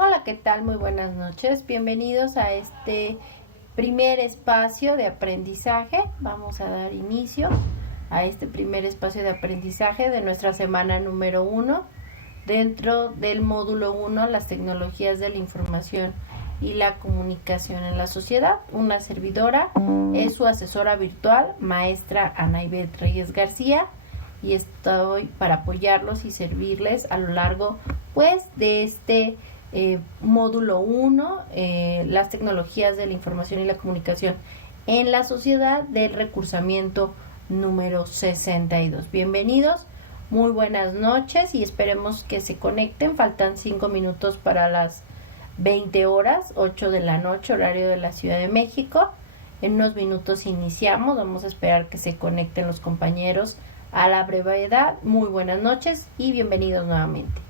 Hola, ¿qué tal? Muy buenas noches. Bienvenidos a este primer espacio de aprendizaje. Vamos a dar inicio a este primer espacio de aprendizaje de nuestra semana número 1 dentro del módulo 1, las tecnologías de la información y la comunicación en la sociedad. Una servidora es su asesora virtual, maestra Anaibet Reyes García, y estoy para apoyarlos y servirles a lo largo de este módulo 1, las tecnologías de la información y la comunicación en la sociedad, del recursamiento número 62. Bienvenidos, muy buenas noches y esperemos que se conecten. Faltan 5 minutos para las 20 horas, 8 de la noche, horario de la Ciudad de México. En unos minutos iniciamos, vamos a esperar que se conecten los compañeros a la brevedad. Muy buenas noches y bienvenidos nuevamente.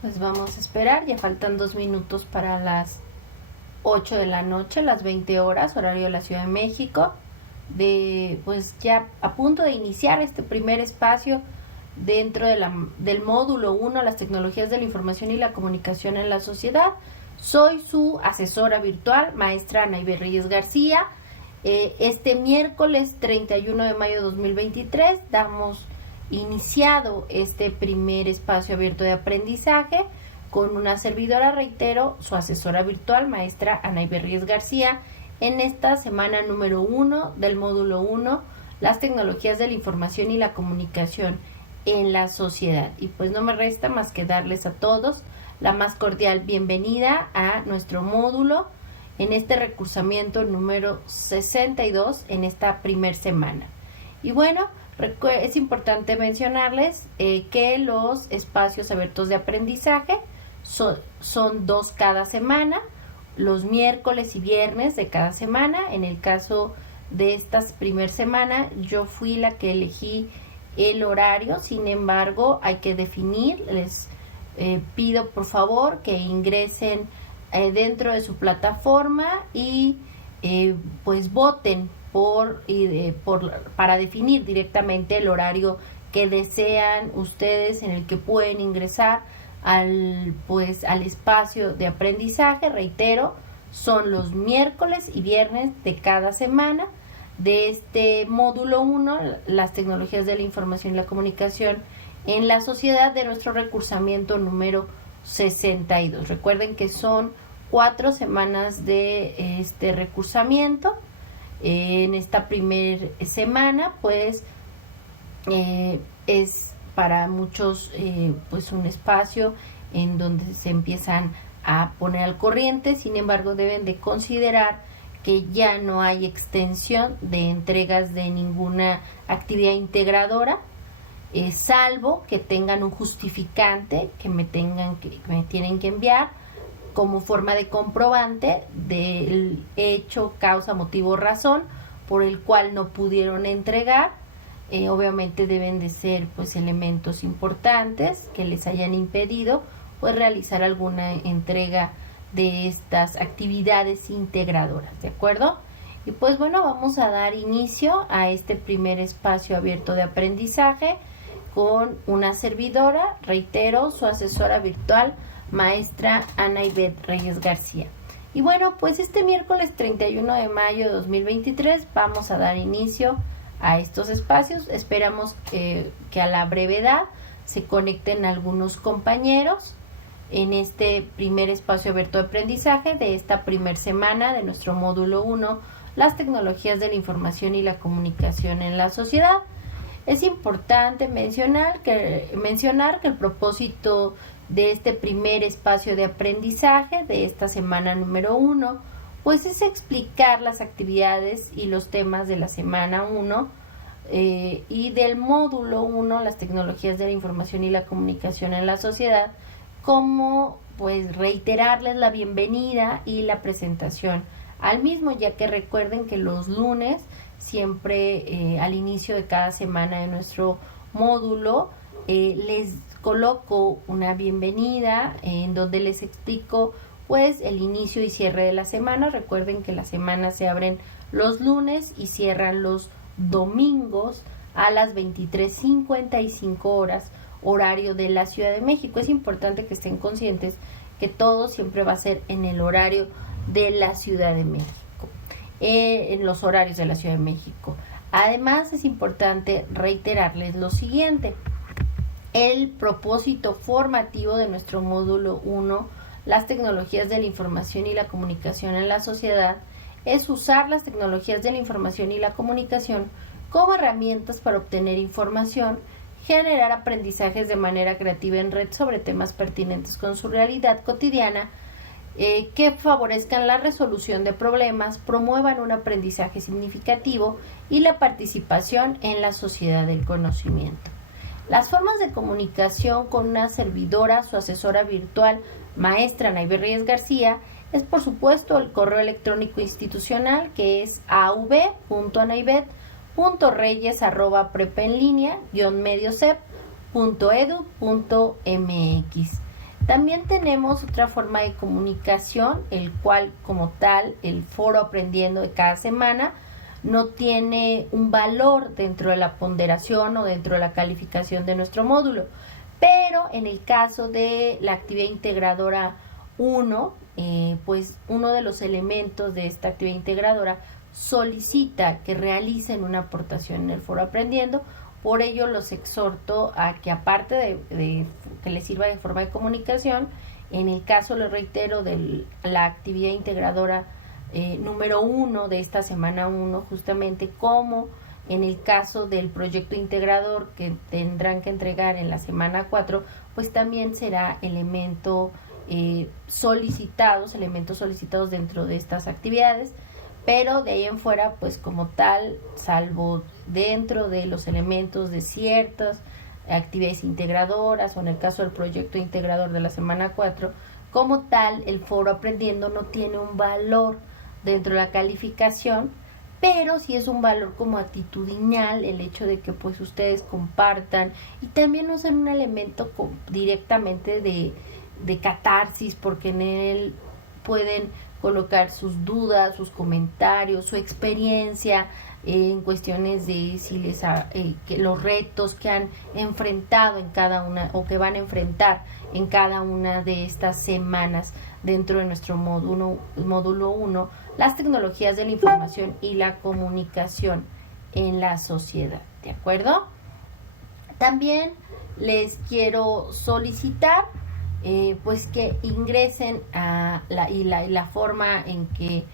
Pues vamos a esperar, ya faltan 2 minutos para las 8 de la noche, las 20 horas, horario de la Ciudad de México. Pues ya a punto de iniciar este primer espacio dentro del módulo 1, las tecnologías de la información y la comunicación en la sociedad. Soy su asesora virtual, maestra Anaibet Reyes García. Este miércoles 31 de mayo de 2023 damos iniciado este primer espacio abierto de aprendizaje con una servidora, reitero, su asesora virtual, maestra Anaibet Reyes García, en esta semana número 1 del módulo 1, las tecnologías de la información y la comunicación en la sociedad. Y pues no me resta más que darles a todos la más cordial bienvenida a nuestro módulo en este recursamiento número 62 en esta primer semana. Y bueno, es importante mencionarles que los espacios abiertos de aprendizaje son 2 cada semana, los miércoles y viernes de cada semana. En el caso de esta primer semana, yo fui la que elegí el horario, sin embargo, hay que definir, les pido por favor que ingresen dentro de su plataforma y pues voten para definir directamente el horario que desean ustedes, en el que pueden ingresar al espacio de aprendizaje. Reitero, son los miércoles y viernes de cada semana de este módulo 1, las tecnologías de la información y la comunicación en la sociedad, de nuestro recursamiento número 62. Recuerden que son 4 semanas de este recursamiento. En esta primera semana pues es para muchos pues un espacio en donde se empiezan a poner al corriente. Sin embargo, deben de considerar que ya no hay extensión de entregas de ninguna actividad integradora, salvo que tengan un justificante que me tienen que enviar como forma de comprobante del hecho, causa, motivo o razón por el cual no pudieron entregar. Obviamente deben de ser pues elementos importantes que les hayan impedido pues realizar alguna entrega de estas actividades integradoras, ¿de acuerdo? Y pues bueno, vamos a dar inicio a este primer espacio abierto de aprendizaje con una servidora, reitero, su asesora virtual, maestra Ana Ivette Reyes García. Y bueno, pues este miércoles 31 de mayo de 2023 vamos a dar inicio a estos espacios. Esperamos que a la brevedad se conecten algunos compañeros en este primer espacio abierto de aprendizaje de esta primera semana de nuestro módulo 1, las tecnologías de la información y la comunicación en la sociedad. Es importante mencionar que el propósito de este primer espacio de aprendizaje de esta semana número 1 pues es explicar las actividades y los temas de la semana 1 y del módulo 1, las tecnologías de la información y la comunicación en la sociedad, como pues reiterarles la bienvenida y la presentación al mismo, ya que recuerden que los lunes siempre al inicio de cada semana de nuestro módulo les coloco una bienvenida en donde les explico pues el inicio y cierre de la semana. Recuerden que las semanas se abren los lunes y cierran los domingos a las 23:55 horas horario de la Ciudad de México. Es importante que estén conscientes que todo siempre va a ser en el horario de la Ciudad de México, en los horarios de la Ciudad de México. Además, es importante reiterarles lo siguiente: el propósito formativo de nuestro módulo 1, las tecnologías de la información y la comunicación en la sociedad, es usar las tecnologías de la información y la comunicación como herramientas para obtener información, generar aprendizajes de manera creativa en red sobre temas pertinentes con su realidad cotidiana, que favorezcan la resolución de problemas, promuevan un aprendizaje significativo y la participación en la sociedad del conocimiento. Las formas de comunicación con una servidora, su asesora virtual, maestra Ana Ivette Reyes García, es por supuesto el correo electrónico institucional, que es av.anaivette.reyes@prepeenlinea-mediocep.edu.mx. También tenemos otra forma de comunicación, el cual como tal, el foro aprendiendo de cada semana, no tiene un valor dentro de la ponderación o dentro de la calificación de nuestro módulo, pero en el caso de la actividad integradora 1, pues uno de los elementos de esta actividad integradora solicita que realicen una aportación en el foro aprendiendo. Por ello los exhorto a que, aparte de que les sirva de forma de comunicación, en el caso, les reitero, de la actividad integradora número 1 de esta semana 1, justamente como en el caso del proyecto integrador que tendrán que entregar en la semana 4, pues también será elementos solicitados dentro de estas actividades. Pero de ahí en fuera, pues como tal, salvo dentro de los elementos de ciertas actividades integradoras, o en el caso del proyecto integrador de la semana 4, como tal, el foro aprendiendo no tiene un valor dentro de la calificación, pero sí es un valor como actitudinal el hecho de que pues ustedes compartan y también usen un elemento directamente de catarsis, porque en él pueden colocar sus dudas, sus comentarios, su experiencia en cuestiones de si les que los retos que han enfrentado en cada una o que van a enfrentar en cada una de estas semanas dentro de nuestro módulo 1, las tecnologías de la información y la comunicación en la sociedad, ¿de acuerdo? También les quiero solicitar pues que ingresen a la forma en que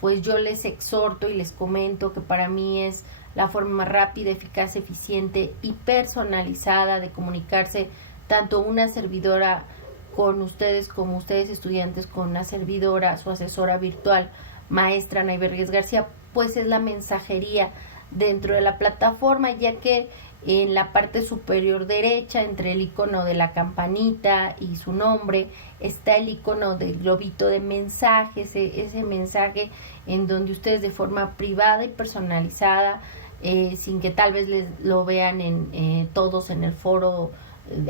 pues yo les exhorto y les comento que para mí es la forma más rápida, eficaz, eficiente y personalizada de comunicarse tanto una servidora con ustedes como ustedes estudiantes con una servidora, su asesora virtual, maestra Ana Iberríez García, pues es la mensajería dentro de la plataforma, ya que en la parte superior derecha, entre el icono de la campanita y su nombre, está el icono del globito de mensajes, ese mensaje en donde ustedes de forma privada y personalizada, sin que tal vez lo vean todos en el foro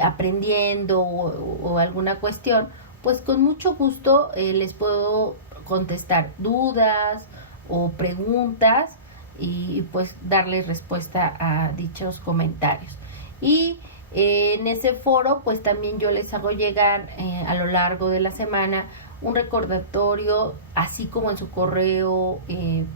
aprendiendo o alguna cuestión, pues con mucho gusto les puedo contestar dudas o preguntas y pues darles respuesta a dichos comentarios. Y en ese foro pues también yo les hago llegar a lo largo de la semana un recordatorio, así como en su correo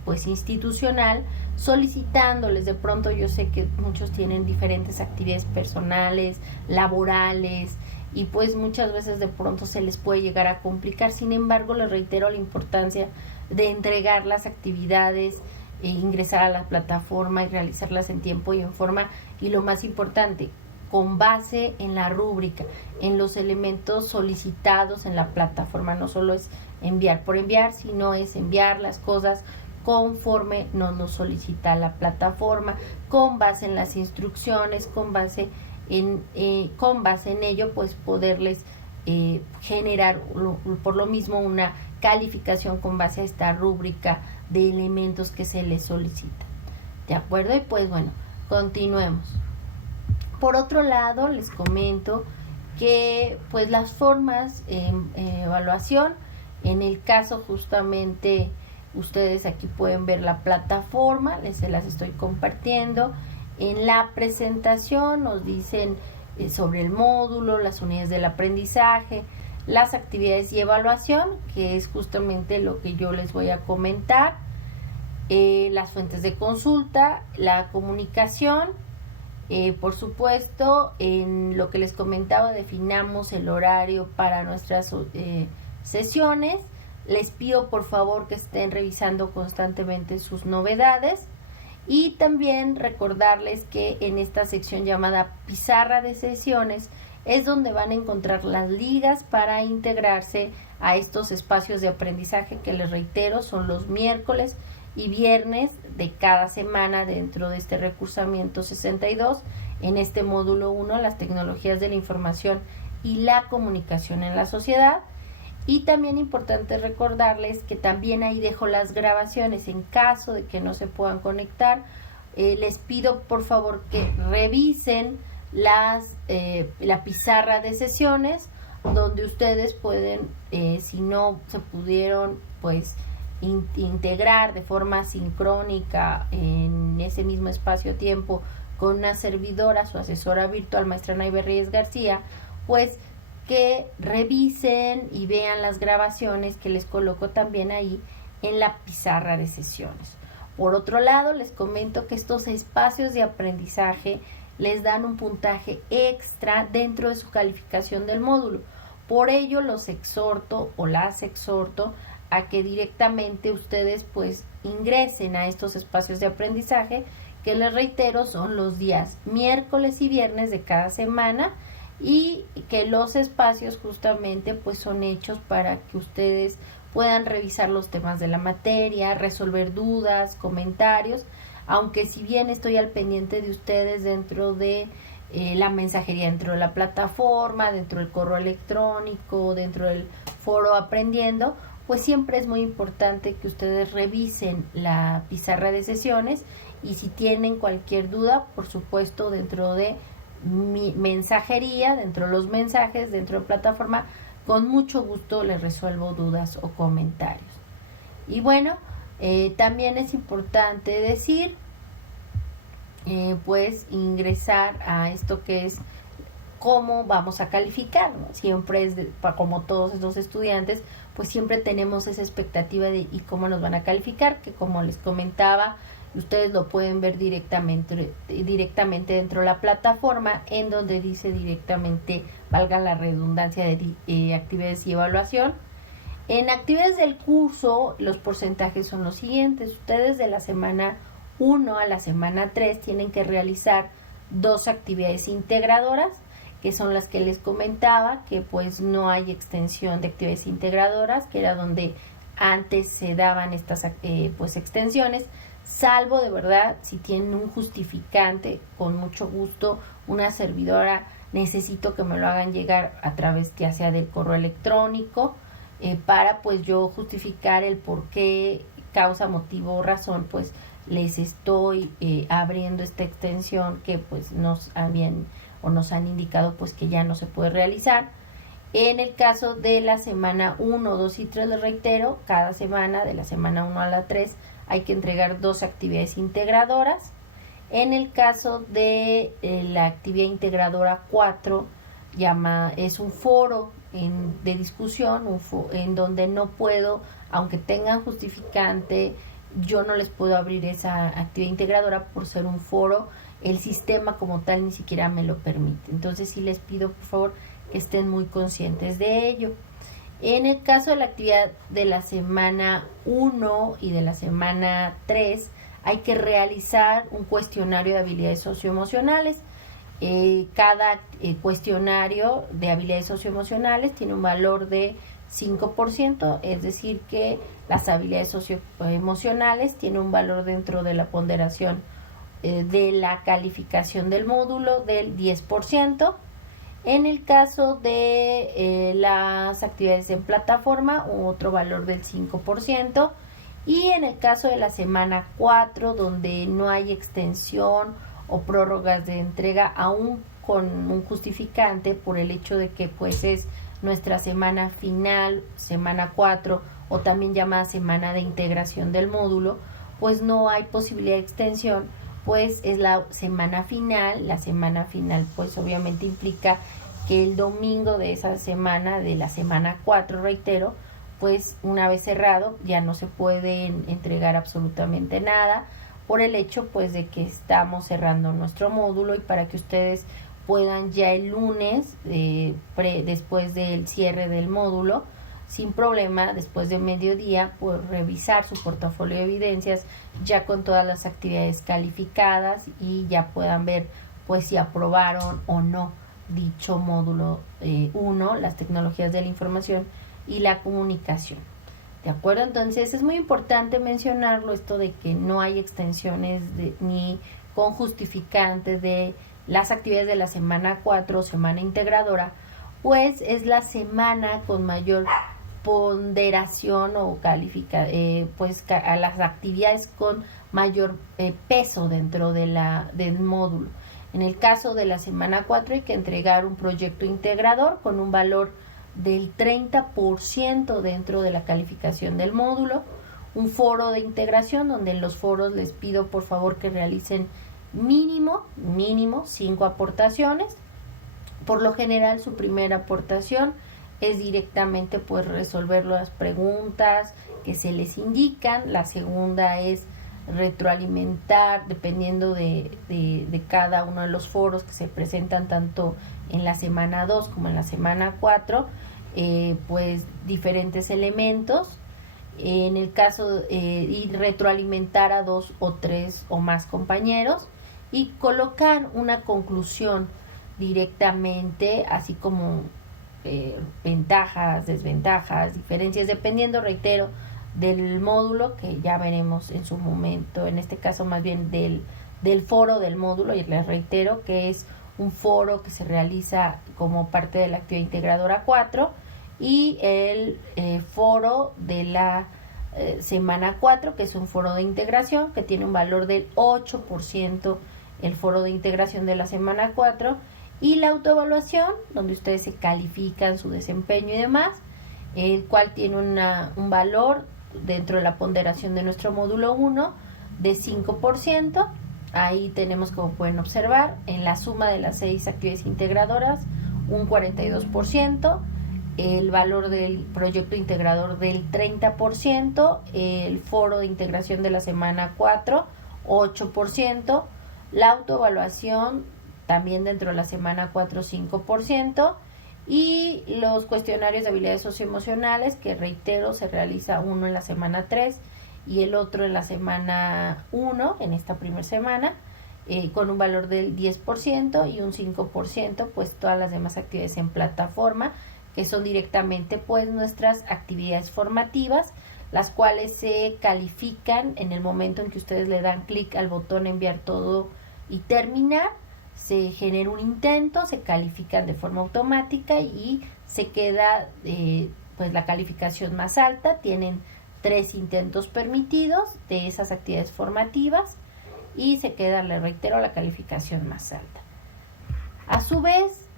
pues institucional, solicitándoles. De pronto yo sé que muchos tienen diferentes actividades personales, laborales, y pues muchas veces de pronto se les puede llegar a complicar. Sin embargo, les reitero la importancia de entregar las actividades, ingresar a la plataforma y realizarlas en tiempo y en forma, y lo más importante, con base en la rúbrica, en los elementos solicitados en la plataforma. No solo es enviar por enviar, sino es enviar las cosas conforme nos lo solicita la plataforma, con base en las instrucciones, con base en ello, pues poderles generar por lo mismo una calificación con base a esta rúbrica de elementos que se les solicita. ¿De acuerdo? Y pues bueno, continuemos. Por otro lado, les comento que pues las formas en evaluación, en el caso justamente ustedes aquí pueden ver la plataforma, se las estoy compartiendo. En la presentación nos dicen sobre el módulo, las unidades del aprendizaje, las actividades y evaluación, que es justamente lo que yo les voy a comentar, las fuentes de consulta, la comunicación, por supuesto, en lo que les comentaba, definamos el horario para nuestras sesiones. Les pido por favor que estén revisando constantemente sus novedades. Y también recordarles que en esta sección llamada pizarra de sesiones es donde van a encontrar las ligas para integrarse a estos espacios de aprendizaje que les reitero son los miércoles y viernes de cada semana dentro de este recursamiento 62 en este módulo 1, las tecnologías de la información y la comunicación en la sociedad. Y también importante recordarles que también ahí dejo las grabaciones en caso de que no se puedan conectar. Les pido por favor que revisen la pizarra de sesiones, donde ustedes pueden, si no se pudieron pues integrar de forma sincrónica en ese mismo espacio-tiempo con una servidora, su asesora virtual, maestra Ana Iberríez García, pues que revisen y vean las grabaciones que les coloco también ahí en la pizarra de sesiones. Por otro lado, les comento que estos espacios de aprendizaje les dan un puntaje extra dentro de su calificación del módulo. Por ello, los exhorto o las exhorto a que directamente ustedes pues ingresen a estos espacios de aprendizaje, que les reitero son los días miércoles y viernes de cada semana, y que los espacios justamente pues son hechos para que ustedes puedan revisar los temas de la materia, resolver dudas, comentarios, aunque si bien estoy al pendiente de ustedes dentro de la mensajería, dentro de la plataforma, dentro del correo electrónico, dentro del foro aprendiendo, pues siempre es muy importante que ustedes revisen la pizarra de sesiones y si tienen cualquier duda, por supuesto, dentro de mi mensajería, dentro de los mensajes, dentro de plataforma, con mucho gusto les resuelvo dudas o comentarios. Y bueno, también es importante decir, pues ingresar a esto que es cómo vamos a calificar, ¿no? Siempre es como todos los estudiantes, pues siempre tenemos esa expectativa de y cómo nos van a calificar, que como les comentaba, ustedes lo pueden ver directamente dentro de la plataforma, en donde dice directamente, valga la redundancia, de actividades y evaluación. En actividades del curso, los porcentajes son los siguientes. Ustedes de la semana 1 a la semana 3 tienen que realizar 2 actividades integradoras, que son las que les comentaba, que pues no hay extensión de actividades integradoras, que era donde antes se daban estas pues extensiones, salvo de verdad si tienen un justificante, con mucho gusto, una servidora, necesito que me lo hagan llegar a través ya sea del correo electrónico, para pues yo justificar el por qué, causa, motivo o razón, pues les estoy abriendo esta extensión que pues nos han indicado pues que ya no se puede realizar. En el caso de la semana 1, 2 y 3, les reitero, cada semana, de la semana 1 a la 3, hay que entregar 2 actividades integradoras. En el caso de la actividad integradora 4, es un foro de discusión, en donde no puedo, aunque tengan justificante, yo no les puedo abrir esa actividad integradora por ser un foro. El sistema como tal ni siquiera me lo permite. Entonces sí les pido por favor que estén muy conscientes de ello. En el caso de la actividad de la semana 1 y de la semana 3, hay que realizar un cuestionario de habilidades socioemocionales. Cada cuestionario de habilidades socioemocionales tiene un valor de 5%, es decir que las habilidades socioemocionales tienen un valor dentro de la ponderación de la calificación del módulo del 10%. En el caso de las actividades en plataforma, otro valor del 5%. Y en el caso de la semana 4, donde no hay extensión o prórrogas de entrega, aún con un justificante por el hecho de que pues es nuestra semana final, semana 4, o también llamada semana de integración del módulo, pues no hay posibilidad de extensión, pues es la semana final. La semana final pues obviamente implica que el domingo de esa semana, de la semana 4, reitero, pues una vez cerrado ya no se puede entregar absolutamente nada, por el hecho pues de que estamos cerrando nuestro módulo, y para que ustedes puedan ya el lunes, después del cierre del módulo, sin problema, después de mediodía, pues revisar su portafolio de evidencias ya con todas las actividades calificadas y ya puedan ver pues si aprobaron o no dicho módulo 1, las tecnologías de la información y la comunicación. ¿De acuerdo? Entonces es muy importante mencionarlo, esto de que no hay extensiones ni con justificantes de las actividades de la semana 4, semana integradora, pues es la semana con mayor ponderación o pues a las actividades con mayor peso dentro del módulo. En el caso de la semana 4 hay que entregar un proyecto integrador con un valor del 30% dentro de la calificación del módulo, un foro de integración donde en los foros les pido por favor que realicen mínimo 5 aportaciones. Por lo general su primera aportación es directamente pues resolver las preguntas que se les indican. La segunda es retroalimentar dependiendo de cada uno de los foros que se presentan tanto en la semana 2 como en la semana 4, pues diferentes elementos. En el caso y retroalimentar a 2 o 3 o más compañeros y colocar una conclusión directamente, así como ventajas, desventajas, diferencias, dependiendo, reitero, del módulo, que ya veremos en su momento, en este caso más bien del foro del módulo, y les reitero que es un foro que se realiza como parte de la actividad integradora 4, y el foro de la semana 4, que es un foro de integración que tiene un valor del 8%, el foro de integración de la semana 4, y la autoevaluación, donde ustedes se califican su desempeño y demás, el cual tiene un valor dentro de la ponderación de nuestro módulo 1 de 5%. Ahí tenemos, como pueden observar, en la suma de las 6 actividades integradoras, un 42%, el valor del proyecto integrador del 30%, el foro de integración de la semana 4, 8%, la autoevaluación también dentro de la semana 4, 5%, y los cuestionarios de habilidades socioemocionales, que reitero, se realiza uno en la semana 3 y el otro en la semana 1, en esta primera semana, con un valor del 10% y un 5%, pues todas las demás actividades en plataforma, que son directamente pues nuestras actividades formativas, las cuales se califican en el momento en que ustedes le dan clic al botón enviar todo y terminar. Se genera un intento, se califican de forma automática y se queda pues la calificación más alta. Tienen 3 intentos permitidos de esas actividades formativas y se queda, les reitero, la calificación más alta. A su vez,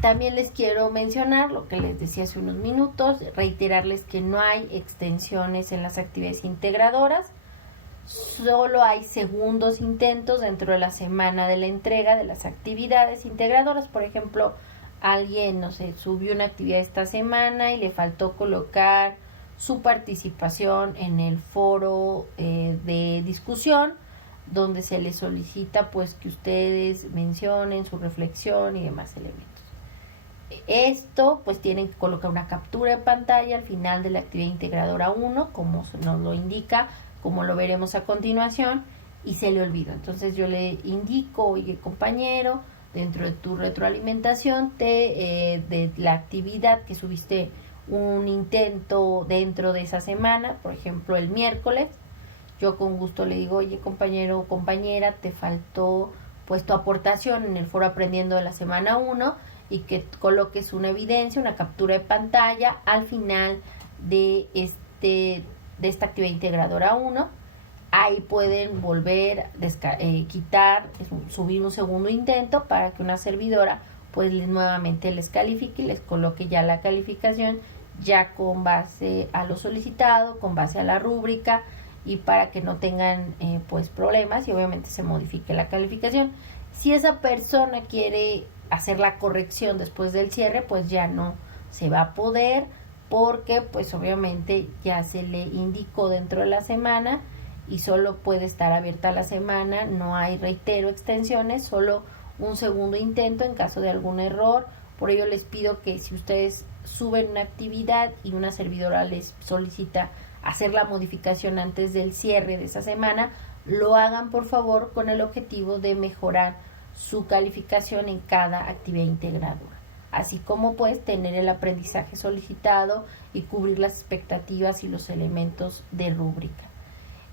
también les quiero mencionar lo que les decía hace unos minutos, reiterarles que no hay extensiones en las actividades integradoras. Solo hay segundos intentos dentro de la semana de la entrega de las actividades integradoras. Por ejemplo, alguien, no sé, subió una actividad esta semana y le faltó colocar su participación en el foro de discusión, donde se les solicita pues que ustedes mencionen su reflexión y demás elementos. Esto pues tienen que colocar una captura de pantalla al final de la actividad integradora 1, como nos lo indica, como lo veremos a continuación, y se le olvidó. Entonces yo le indico, oye compañero, dentro de tu retroalimentación de la actividad que subiste un intento dentro de esa semana, por ejemplo el miércoles, yo con gusto le digo, oye compañero o compañera, te faltó pues tu aportación en el foro aprendiendo de la semana 1, y que coloques una evidencia, una captura de pantalla al final de esta actividad integradora 1. Ahí pueden volver, quitar, subir un segundo intento para que una servidora pues nuevamente les califique y les coloque ya la calificación ya con base a lo solicitado, con base a la rúbrica, y para que no tengan pues problemas y obviamente se modifique la calificación. Si esa persona quiere hacer la corrección después del cierre, pues ya no se va a poder, porque pues obviamente ya se le indicó dentro de la semana y solo puede estar abierta la semana. No hay, reitero, extensiones, solo un segundo intento en caso de algún error. Por ello les pido que si ustedes suben una actividad y una servidora les solicita hacer la modificación antes del cierre de esa semana, lo hagan por favor con el objetivo de mejorar su calificación en cada actividad integradora, así como pues tener el aprendizaje solicitado y cubrir las expectativas y los elementos de rúbrica.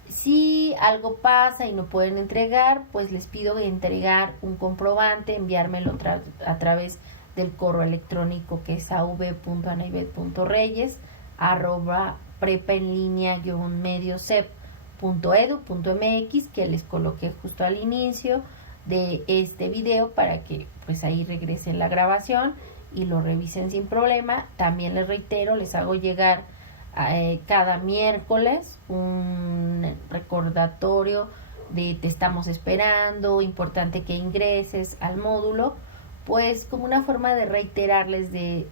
Si algo pasa y no pueden entregar, pues les pido entregar un comprobante, enviármelo a través del correo electrónico, que es av.prepaenlinea-mediocep.edu.mx, que les coloqué justo al inicio de este video para que pues ahí regresen la grabación y lo revisen sin problema. También les reitero, les hago llegar cada miércoles un recordatorio de te estamos esperando, importante que ingreses al módulo, pues como una forma de reiterarles, de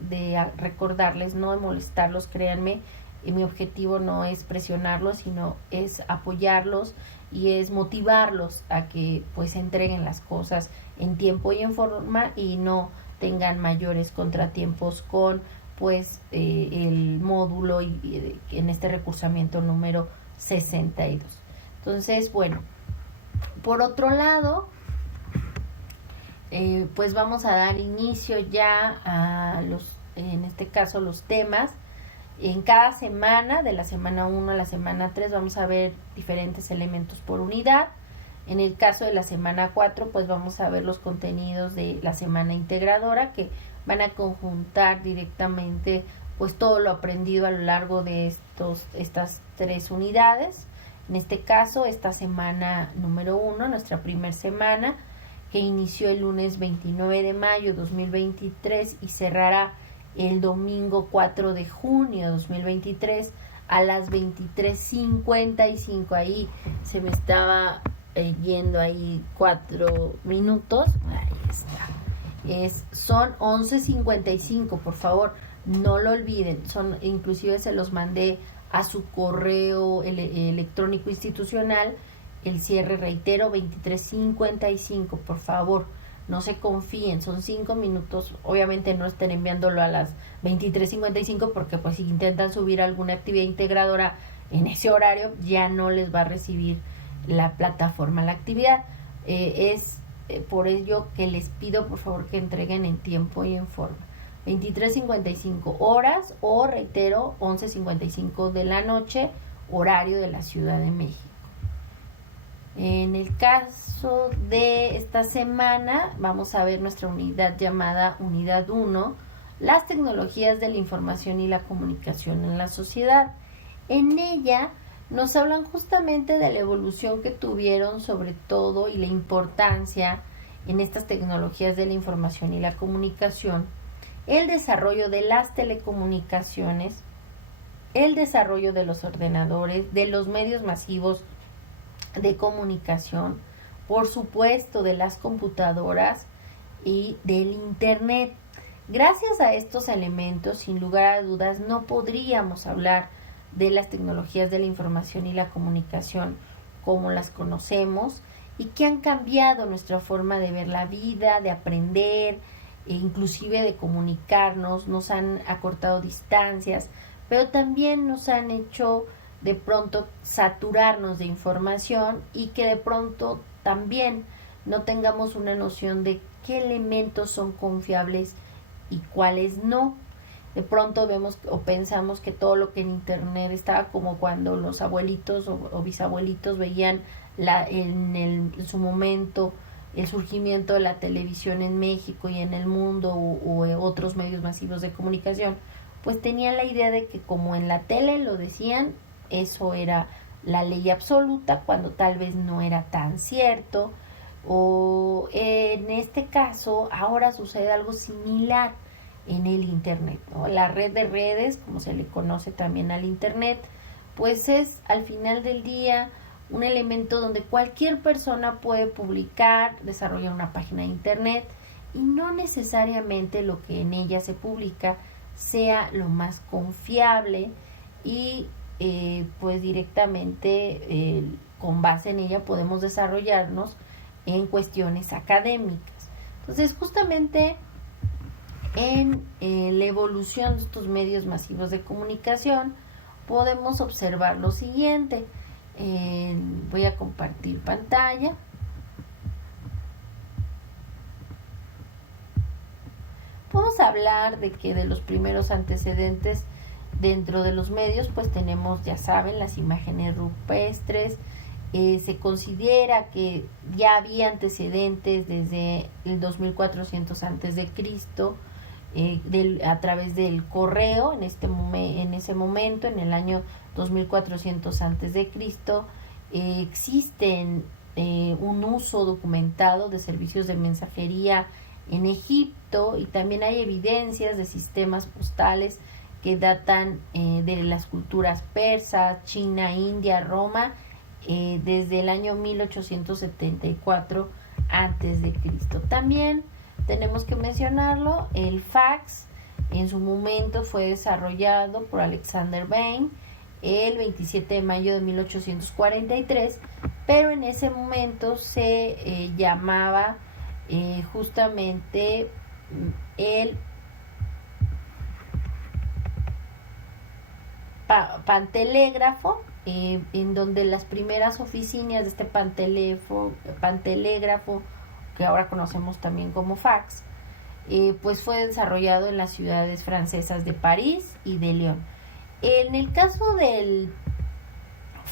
recordarles, no de molestarlos. Créanme, mi objetivo no es presionarlos, sino es apoyarlos y es motivarlos a que pues entreguen las cosas en tiempo y en forma y no tengan mayores contratiempos con pues el módulo y en este recursamiento número 62. Entonces, bueno, por otro lado, pues vamos a dar inicio ya a en este caso los temas. En cada semana, de la semana 1 a la semana 3, vamos a ver diferentes elementos por unidad. En el caso de la semana 4, pues vamos a ver los contenidos de la semana integradora, que van a conjuntar directamente pues todo lo aprendido a lo largo de estas 3 unidades. En este caso, esta semana número 1, nuestra primer semana, que inició el lunes 29 de mayo 2023 y cerrará el domingo 4 de junio 2023 a las 23:55. Ahí se me estaba yendo ahí 4 minutos. Ahí está. Son 11:55, por favor, no lo olviden. Inclusive se los mandé a su correo electrónico institucional. El cierre, reitero, 23:55, por favor, no se confíen, son 5 minutos. Obviamente no estén enviándolo a las 23:55 porque pues si intentan subir alguna actividad integradora en ese horario ya no les va a recibir la plataforma la actividad. Es por ello que les pido por favor que entreguen en tiempo y en forma. 23:55 horas o reitero 11:55 de la noche, horario de la Ciudad de México. En el caso de esta semana vamos a ver nuestra unidad llamada Unidad 1, las tecnologías de la información y la comunicación en la sociedad. En ella nos hablan justamente de la evolución que tuvieron sobre todo y la importancia en estas tecnologías de la información y la comunicación, el desarrollo de las telecomunicaciones, el desarrollo de los ordenadores, de los medios masivos de comunicación, por supuesto de las computadoras y del internet. Gracias a estos elementos, sin lugar a dudas, no podríamos hablar de las tecnologías de la información y la comunicación como las conocemos y que han cambiado nuestra forma de ver la vida, de aprender, e inclusive de comunicarnos, nos han acortado distancias, pero también nos han hecho de pronto saturarnos de información y que de pronto también no tengamos una noción de qué elementos son confiables y cuáles no. De pronto vemos o pensamos que todo lo que en internet estaba como cuando los abuelitos o bisabuelitos veían en su momento el surgimiento de la televisión en México y en el mundo o otros medios masivos de comunicación, pues tenían la idea de que como en la tele lo decían, eso era la ley absoluta, cuando tal vez no era tan cierto. O en este caso ahora sucede algo similar en el internet, ¿no? La red de redes, como se le conoce también al internet, pues es al final del día un elemento donde cualquier persona puede publicar, desarrollar una página de internet y no necesariamente lo que en ella se publica sea lo más confiable y pues directamente con base en ella podemos desarrollarnos en cuestiones académicas. Entonces justamente en la evolución de estos medios masivos de comunicación podemos observar lo siguiente. Voy a compartir pantalla. Vamos a hablar de que de los primeros antecedentes dentro de los medios, pues tenemos, ya saben, las imágenes rupestres. Se considera que ya había antecedentes desde el 2400 antes de Cristo, a través del correo en ese momento, en el año 2400 antes de Cristo, existen un uso documentado de servicios de mensajería en Egipto y también hay evidencias de sistemas postales que datan de las culturas persa, China, India, Roma, desde el año 1874 antes de Cristo. También tenemos que mencionarlo, el fax en su momento fue desarrollado por Alexander Bain el 27 de mayo de 1843, pero en ese momento se llamaba justamente el pantelégrafo, en donde las primeras oficinas de este pantelégrafo, que ahora conocemos también como fax, pues fue desarrollado en las ciudades francesas de París y de León. En el caso del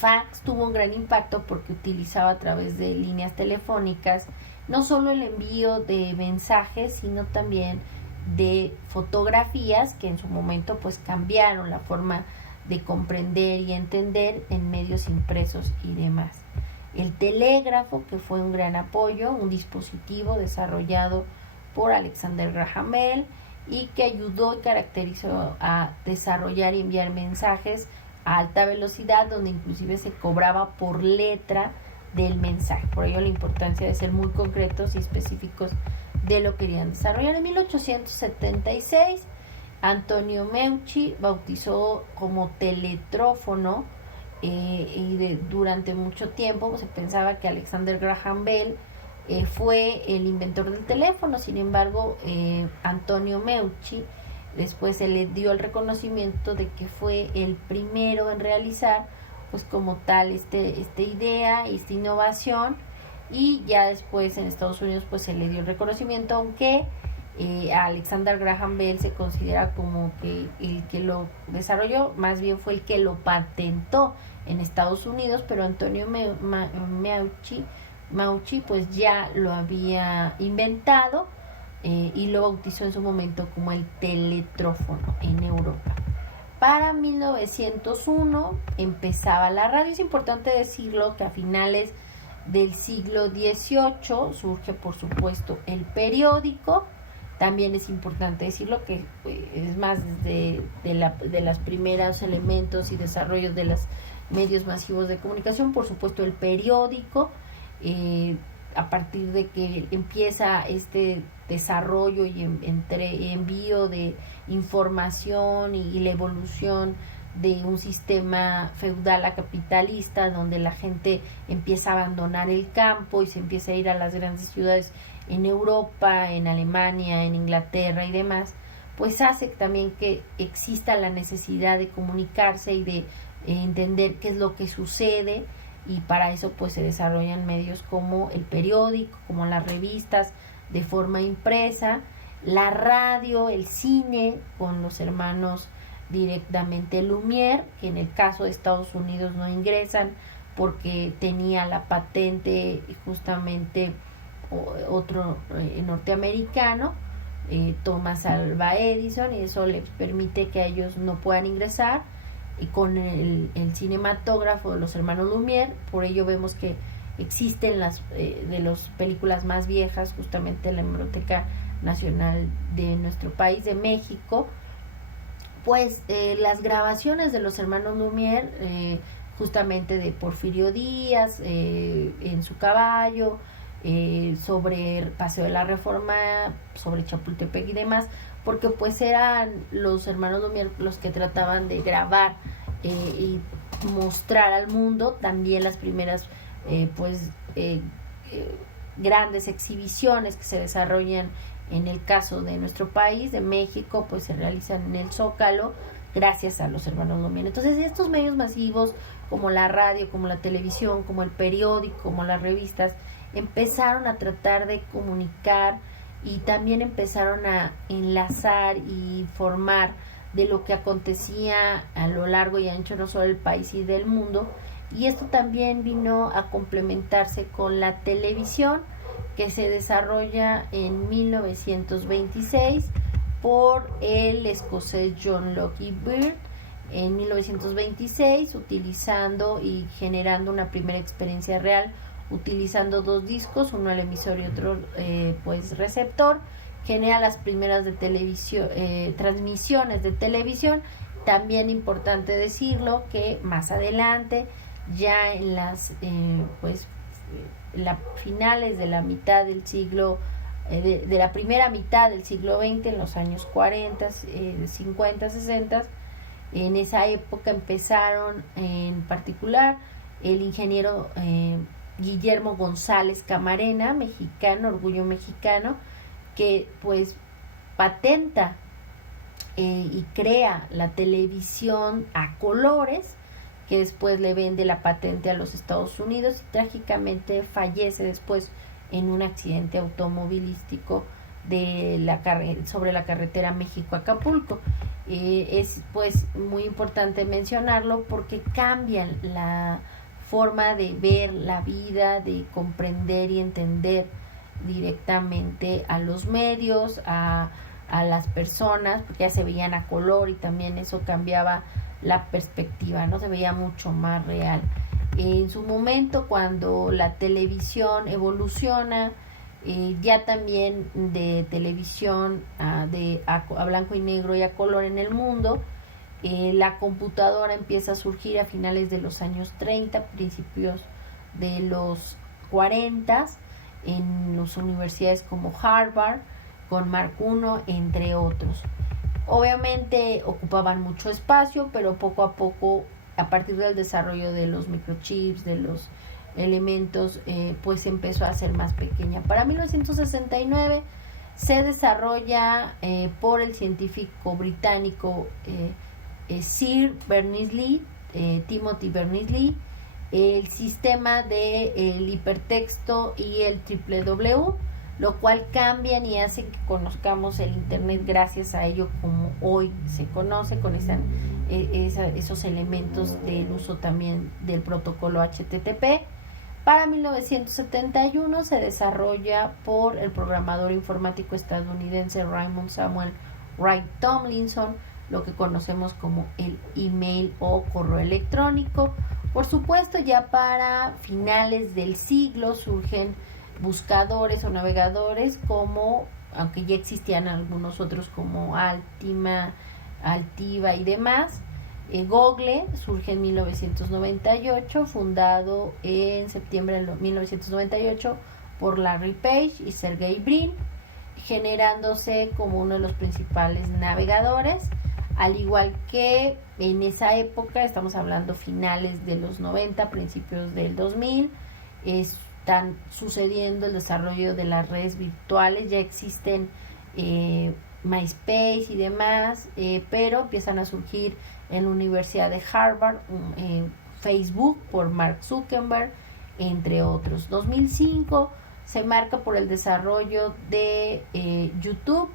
fax tuvo un gran impacto porque utilizaba a través de líneas telefónicas no solo el envío de mensajes, sino también de fotografías que en su momento pues cambiaron la forma de comprender y entender en medios impresos y demás. El telégrafo, que fue un gran apoyo, un dispositivo desarrollado por Alexander Graham Bell y que ayudó y caracterizó a desarrollar y enviar mensajes a alta velocidad, donde inclusive se cobraba por letra del mensaje. Por ello la importancia de ser muy concretos y específicos de lo que querían desarrollar. En 1876 Antonio Meucci bautizó como teletrófono durante mucho tiempo se pensaba que Alexander Graham Bell fue el inventor del teléfono. Sin embargo, Antonio Meucci después se le dio el reconocimiento de que fue el primero en realizar pues como tal esta idea, esta innovación, y ya después en Estados Unidos pues se le dio el reconocimiento, aunque a Alexander Graham Bell se considera como que el que lo desarrolló, más bien fue el que lo patentó en Estados Unidos, pero Antonio Meucci pues ya lo había inventado y lo bautizó en su momento como el teletrófono en Europa. Para 1901 empezaba la radio. Es importante decirlo que a finales del siglo XVIII surge, por supuesto, el periódico. También es importante decirlo que es más de las primeros elementos y desarrollos de los medios masivos de comunicación, por supuesto el periódico, a partir de que empieza este desarrollo y envío de información y la evolución de un sistema feudal a capitalista, donde la gente empieza a abandonar el campo y se empieza a ir a las grandes ciudades en Europa, en Alemania, en Inglaterra y demás, pues hace también que exista la necesidad de comunicarse y de entender qué es lo que sucede, y para eso pues se desarrollan medios como el periódico, como las revistas de forma impresa, la radio, el cine con los hermanos directamente Lumière, que en el caso de Estados Unidos no ingresan porque tenía la patente justamente otro norteamericano, Thomas Alva Edison, y eso les permite que ellos no puedan ingresar. Y con el cinematógrafo de los hermanos Lumière, por ello vemos que existen de las películas más viejas justamente en la Hemeroteca Nacional de nuestro país, de México, pues las grabaciones de los hermanos Lumière, justamente de Porfirio Díaz en su caballo, sobre el Paseo de la Reforma, sobre Chapultepec y demás, porque pues eran los hermanos Lumière los que trataban de grabar y mostrar al mundo también las primeras grandes exhibiciones que se desarrollan en el caso de nuestro país, de México, pues se realizan en el Zócalo gracias a los hermanos Lumière. Entonces estos medios masivos como la radio, como la televisión, como el periódico, como las revistas, empezaron a tratar de comunicar y también empezaron a enlazar y informar de lo que acontecía a lo largo y ancho no solo del país y del mundo, y esto también vino a complementarse con la televisión, que se desarrolla en 1926 por el escocés John Logie Baird en 1926, utilizando y generando una primera experiencia real, utilizando dos discos, uno al emisor y otro receptor. Genera las primeras de televisión, transmisiones de televisión. También importante decirlo que más adelante, ya en las finales de la mitad del siglo, de la primera mitad del siglo XX, en los años 40, 50, 60, en esa época empezaron en particular el ingeniero Guillermo González Camarena, mexicano, orgullo mexicano, que pues patenta y crea la televisión a colores, que después le vende la patente a los Estados Unidos y trágicamente fallece después en un accidente automovilístico sobre la carretera México-Acapulco. Es pues muy importante mencionarlo porque cambian forma de ver la vida, de comprender y entender directamente a los medios, a las personas, porque ya se veían a color y también eso cambiaba la perspectiva, ¿no? Se veía mucho más real. En su momento, cuando la televisión evoluciona, ya también de televisión a blanco y negro y a color en el mundo, la computadora empieza a surgir a finales de los años 30, principios de los 40, en las universidades como Harvard, con Mark I, entre otros. Obviamente ocupaban mucho espacio, pero poco a poco, a partir del desarrollo de los microchips, de los elementos, pues empezó a ser más pequeña. Para 1969 se desarrolla por el científico británico Sir Berners-Lee, Timothy Berners-Lee, el sistema de el hipertexto y el www, lo cual cambian y hacen que conozcamos el internet gracias a ello como hoy se conoce, con esos elementos del uso también del protocolo HTTP. Para 1971 se desarrolla por el programador informático estadounidense Raymond Samuel Wright Tomlinson lo que conocemos como el email o correo electrónico. Por supuesto, ya para finales del siglo surgen buscadores o navegadores como, aunque ya existían algunos otros como Altima, Altiva y demás. Google surge en 1998, fundado en septiembre de 1998 por Larry Page y Sergey Brin, generándose como uno de los principales navegadores, al igual que en esa época, estamos hablando finales de los 90, principios del 2000, están sucediendo el desarrollo de las redes virtuales, ya existen MySpace y demás, pero empiezan a surgir en la Universidad de Harvard, Facebook por Mark Zuckerberg, entre otros. 2005 se marca por el desarrollo de YouTube,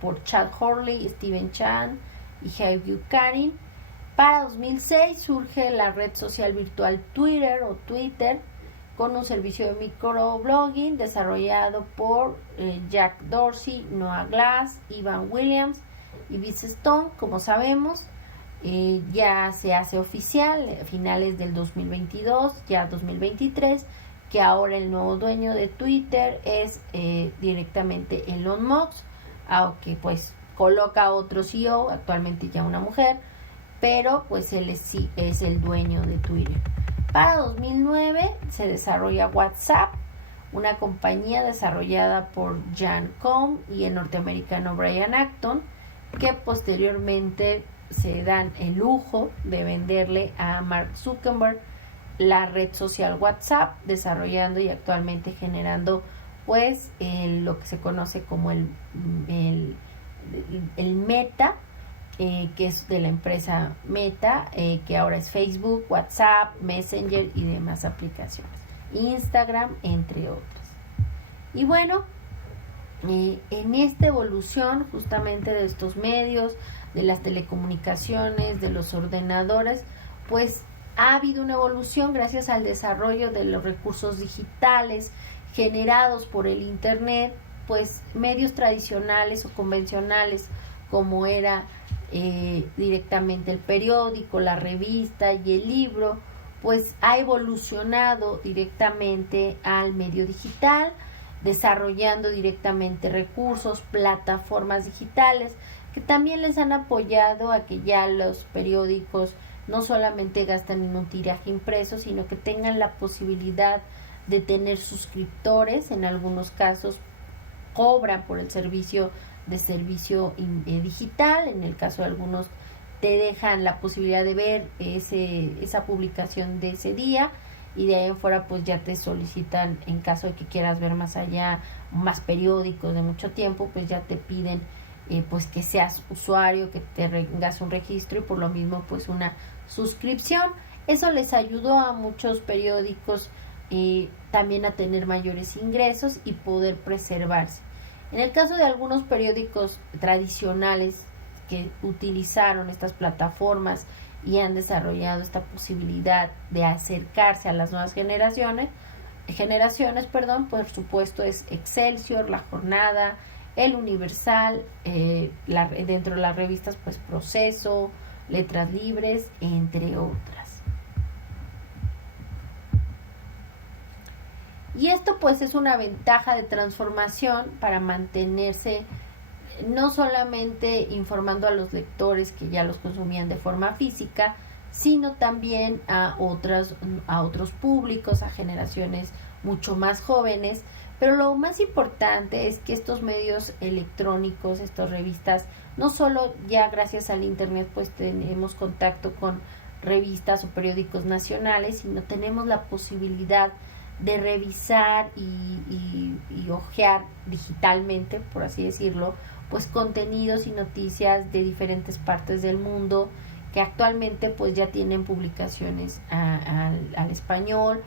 por Chad Hurley, Steven Chan y Hugh Karin. Para 2006 surge la red social virtual Twitter, con un servicio de microblogging desarrollado por Jack Dorsey, Noah Glass, Ivan Williams y Biz Stone. Como sabemos, ya se hace oficial a finales del 2022, ya 2023, que ahora el nuevo dueño de Twitter es directamente Elon Musk, aunque pues coloca a otro CEO, actualmente ya una mujer, pero pues él es el dueño de Twitter. Para 2009 se desarrolla WhatsApp, una compañía desarrollada por Jan Koum y el norteamericano Brian Acton, que posteriormente se dan el lujo de venderle a Mark Zuckerberg la red social WhatsApp, desarrollando y actualmente generando pues lo que se conoce como el Meta, que es de la empresa Meta, que ahora es Facebook, WhatsApp, Messenger y demás aplicaciones, Instagram, entre otras. Y bueno, en esta evolución justamente de estos medios, de las telecomunicaciones, de los ordenadores, pues ha habido una evolución gracias al desarrollo de los recursos digitales generados por el internet, pues medios tradicionales o convencionales como era directamente el periódico, la revista y el libro, pues ha evolucionado directamente al medio digital, desarrollando directamente recursos, plataformas digitales que también les han apoyado a que ya los periódicos no solamente gastan en un tiraje impreso, sino que tengan la posibilidad de tener suscriptores. En algunos casos cobran por el servicio digital, en el caso de algunos te dejan la posibilidad de ver esa publicación de ese día, y de ahí en fuera pues ya te solicitan, en caso de que quieras ver más allá, más periódicos de mucho tiempo, pues ya te piden pues que seas usuario, que tengas un registro y por lo mismo pues una suscripción. Eso les ayudó a muchos periódicos también a tener mayores ingresos y poder preservarse. En el caso de algunos periódicos tradicionales que utilizaron estas plataformas y han desarrollado esta posibilidad de acercarse a las nuevas generaciones, por supuesto es Excelsior, La Jornada, El Universal, dentro de las revistas pues Proceso, Letras Libres, entre otras. Y esto pues es una ventaja de transformación para mantenerse no solamente informando a los lectores que ya los consumían de forma física, sino también a otros públicos, a generaciones mucho más jóvenes. Pero lo más importante es que estos medios electrónicos, estas revistas, no solo ya gracias al internet pues tenemos contacto con revistas o periódicos nacionales, sino tenemos la posibilidad de revisar y hojear digitalmente, por así decirlo, pues contenidos y noticias de diferentes partes del mundo que actualmente pues ya tienen publicaciones al español,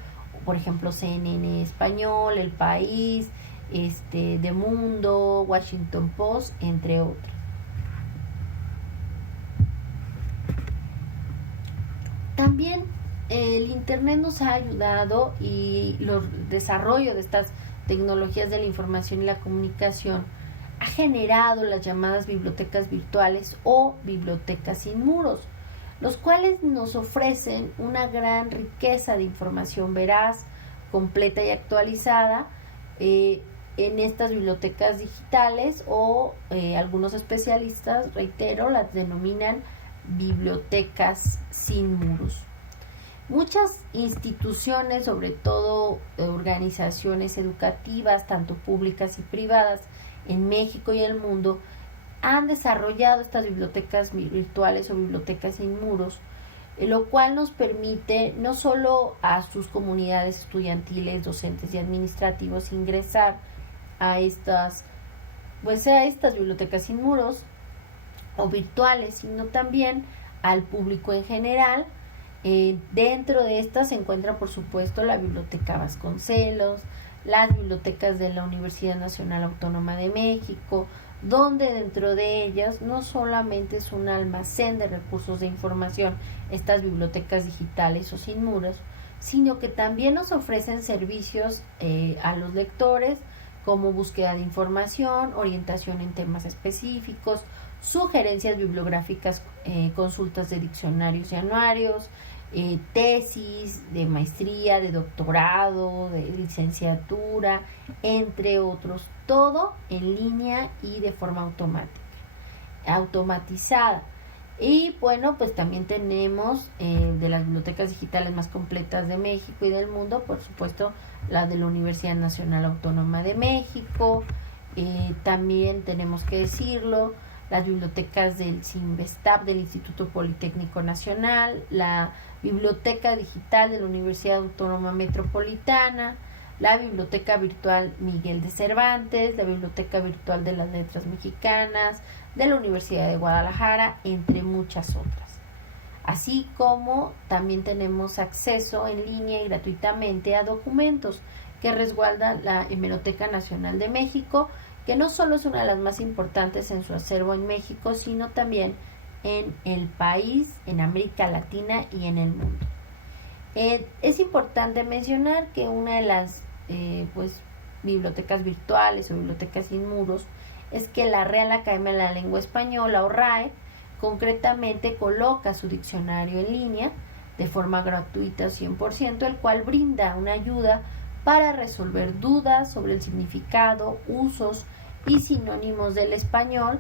por ejemplo CNN Español, El País, de Mundo, Washington Post, entre otros. También el internet nos ha ayudado y el desarrollo de estas tecnologías de la información y la comunicación ha generado las llamadas bibliotecas virtuales o bibliotecas sin muros, los cuales nos ofrecen una gran riqueza de información veraz, completa y actualizada en estas bibliotecas digitales o algunos especialistas, reitero, las denominan bibliotecas sin muros. Muchas instituciones, sobre todo organizaciones educativas, tanto públicas y privadas, en México y el mundo, han desarrollado estas bibliotecas virtuales o bibliotecas sin muros, lo cual nos permite no solo a sus comunidades estudiantiles, docentes y administrativos ingresar a estas bibliotecas sin muros o virtuales, sino también al público en general. Dentro de estas se encuentra por supuesto la Biblioteca Vasconcelos, las bibliotecas de la Universidad Nacional Autónoma de México, donde dentro de ellas no solamente es un almacén de recursos de información, estas bibliotecas digitales o sin muros, sino que también nos ofrecen servicios a los lectores como búsqueda de información, orientación en temas específicos, sugerencias bibliográficas, consultas de diccionarios y anuarios, tesis de maestría, de doctorado, de licenciatura, entre otros, todo en línea y de forma automatizada. Y bueno, pues también tenemos de las bibliotecas digitales más completas de México y del mundo, por supuesto, la de la Universidad Nacional Autónoma de México, también tenemos que decirlo, las bibliotecas del CINVESTAP, del Instituto Politécnico Nacional, la Biblioteca Digital de la Universidad Autónoma Metropolitana, la Biblioteca Virtual Miguel de Cervantes, la Biblioteca Virtual de las Letras Mexicanas, de la Universidad de Guadalajara, entre muchas otras. Así como también tenemos acceso en línea y gratuitamente a documentos que resguarda la Hemeroteca Nacional de México, que no solo es una de las más importantes en su acervo en México, sino también en el país, en América Latina y en el mundo. Es importante mencionar que una de las bibliotecas virtuales o bibliotecas sin muros es que la Real Academia de la Lengua Española o RAE concretamente coloca su diccionario en línea de forma gratuita 100%, el cual brinda una ayuda para resolver dudas sobre el significado, usos y sinónimos del español,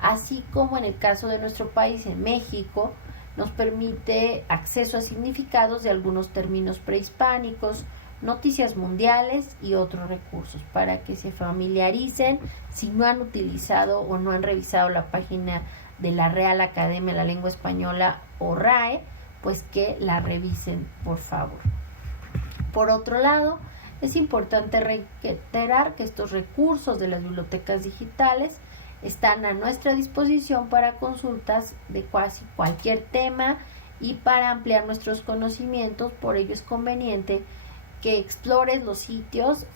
así como en el caso de nuestro país, en México, nos permite acceso a significados de algunos términos prehispánicos, noticias mundiales y otros recursos para que se familiaricen si no han utilizado o no han revisado la página de la Real Academia de la Lengua Española o RAE, pues que la revisen por favor. Por otro lado, es importante reiterar que estos recursos de las bibliotecas digitales están a nuestra disposición para consultas de casi cualquier tema y para ampliar nuestros conocimientos. Por ello es conveniente que explores los sitios,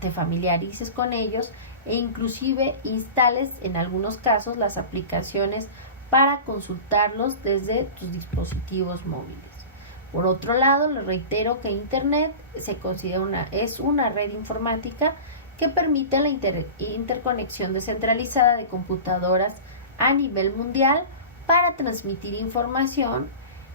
te familiarices con ellos e inclusive instales en algunos casos las aplicaciones para consultarlos desde tus dispositivos móviles. Por otro lado, les reitero que Internet se considera es una red informática que permite la interconexión descentralizada de computadoras a nivel mundial para transmitir información.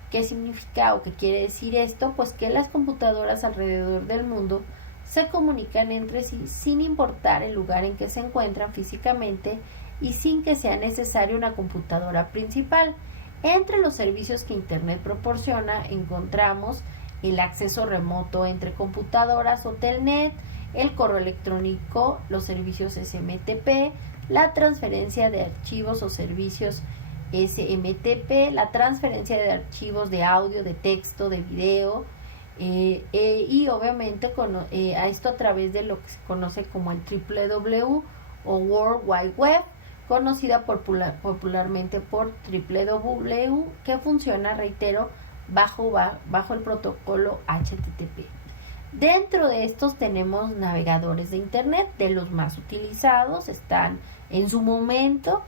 ¿Qué significa o qué quiere decir esto? Pues que las computadoras alrededor del mundo se comunican entre sí sin importar el lugar en que se encuentran físicamente y sin que sea necesaria una computadora principal. Entre los servicios que Internet proporciona encontramos el acceso remoto entre computadoras o telnet, el correo electrónico, los servicios SMTP, la transferencia de archivos o servicios SMTP, la transferencia de archivos de audio, de texto, de video, y obviamente a esto a través de lo que se conoce como el www o World Wide Web, conocida popularmente por www, que funciona, reitero, bajo el protocolo HTTP. Dentro de estos tenemos navegadores de Internet, de los más utilizados están en su momento,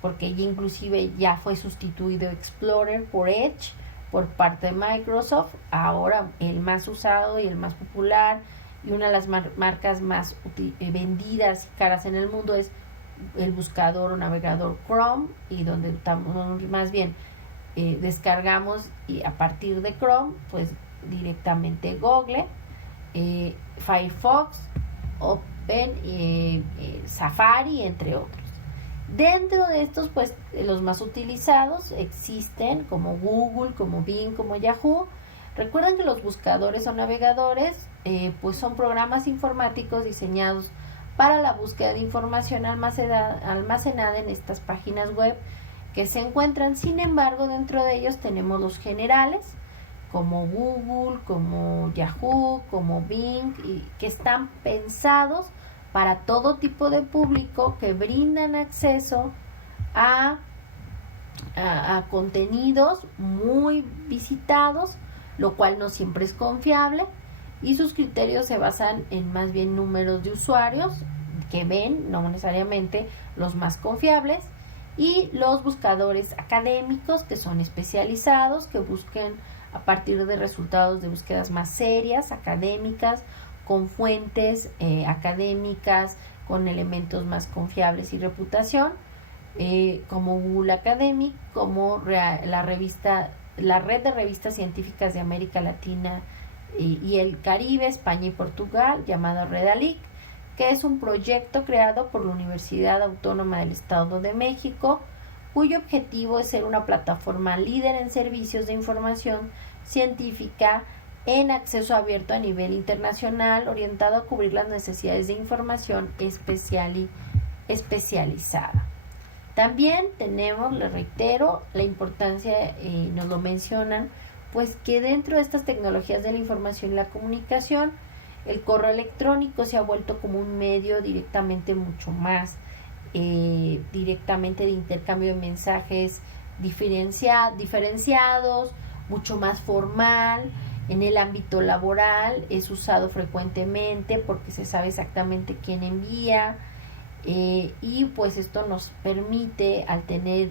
porque inclusive ya fue sustituido Explorer por Edge por parte de Microsoft. Ahora el más usado y el más popular y una de las marcas más vendidas y caras en el mundo es el buscador o navegador Chrome, y donde más bien descargamos, y a partir de Chrome pues directamente Google, Firefox, Open, Safari, entre otros. Dentro de estos, pues los más utilizados existen como Google, como Bing, como Yahoo. Recuerden que los buscadores o navegadores pues son programas informáticos diseñados para la búsqueda de información almacenada en estas páginas web que se encuentran. Sin embargo, dentro de ellos tenemos los generales, como Google, como Yahoo, como Bing, y que están pensados para todo tipo de público, que brindan acceso a contenidos muy visitados, lo cual no siempre es confiable, y sus criterios se basan en más bien números de usuarios que ven, no necesariamente los más confiables, y los buscadores académicos, que son especializados, que busquen a partir de resultados de búsquedas más serias, académicas, con fuentes académicas, con elementos más confiables y reputación, como Google Academic, como la red de revistas científicas de América Latina y el Caribe, España y Portugal, llamada Redalic, que es un proyecto creado por la Universidad Autónoma del Estado de México, cuyo objetivo es ser una plataforma líder en servicios de información científica en acceso abierto a nivel internacional, orientado a cubrir las necesidades de información especializada. También tenemos, les reitero, la importancia, nos lo mencionan, pues que dentro de estas tecnologías de la información y la comunicación, el correo electrónico se ha vuelto como un medio directamente mucho más directamente de intercambio de mensajes diferenciados, mucho más formal. En el ámbito laboral es usado frecuentemente porque se sabe exactamente quién envía, y pues esto nos permite, al tener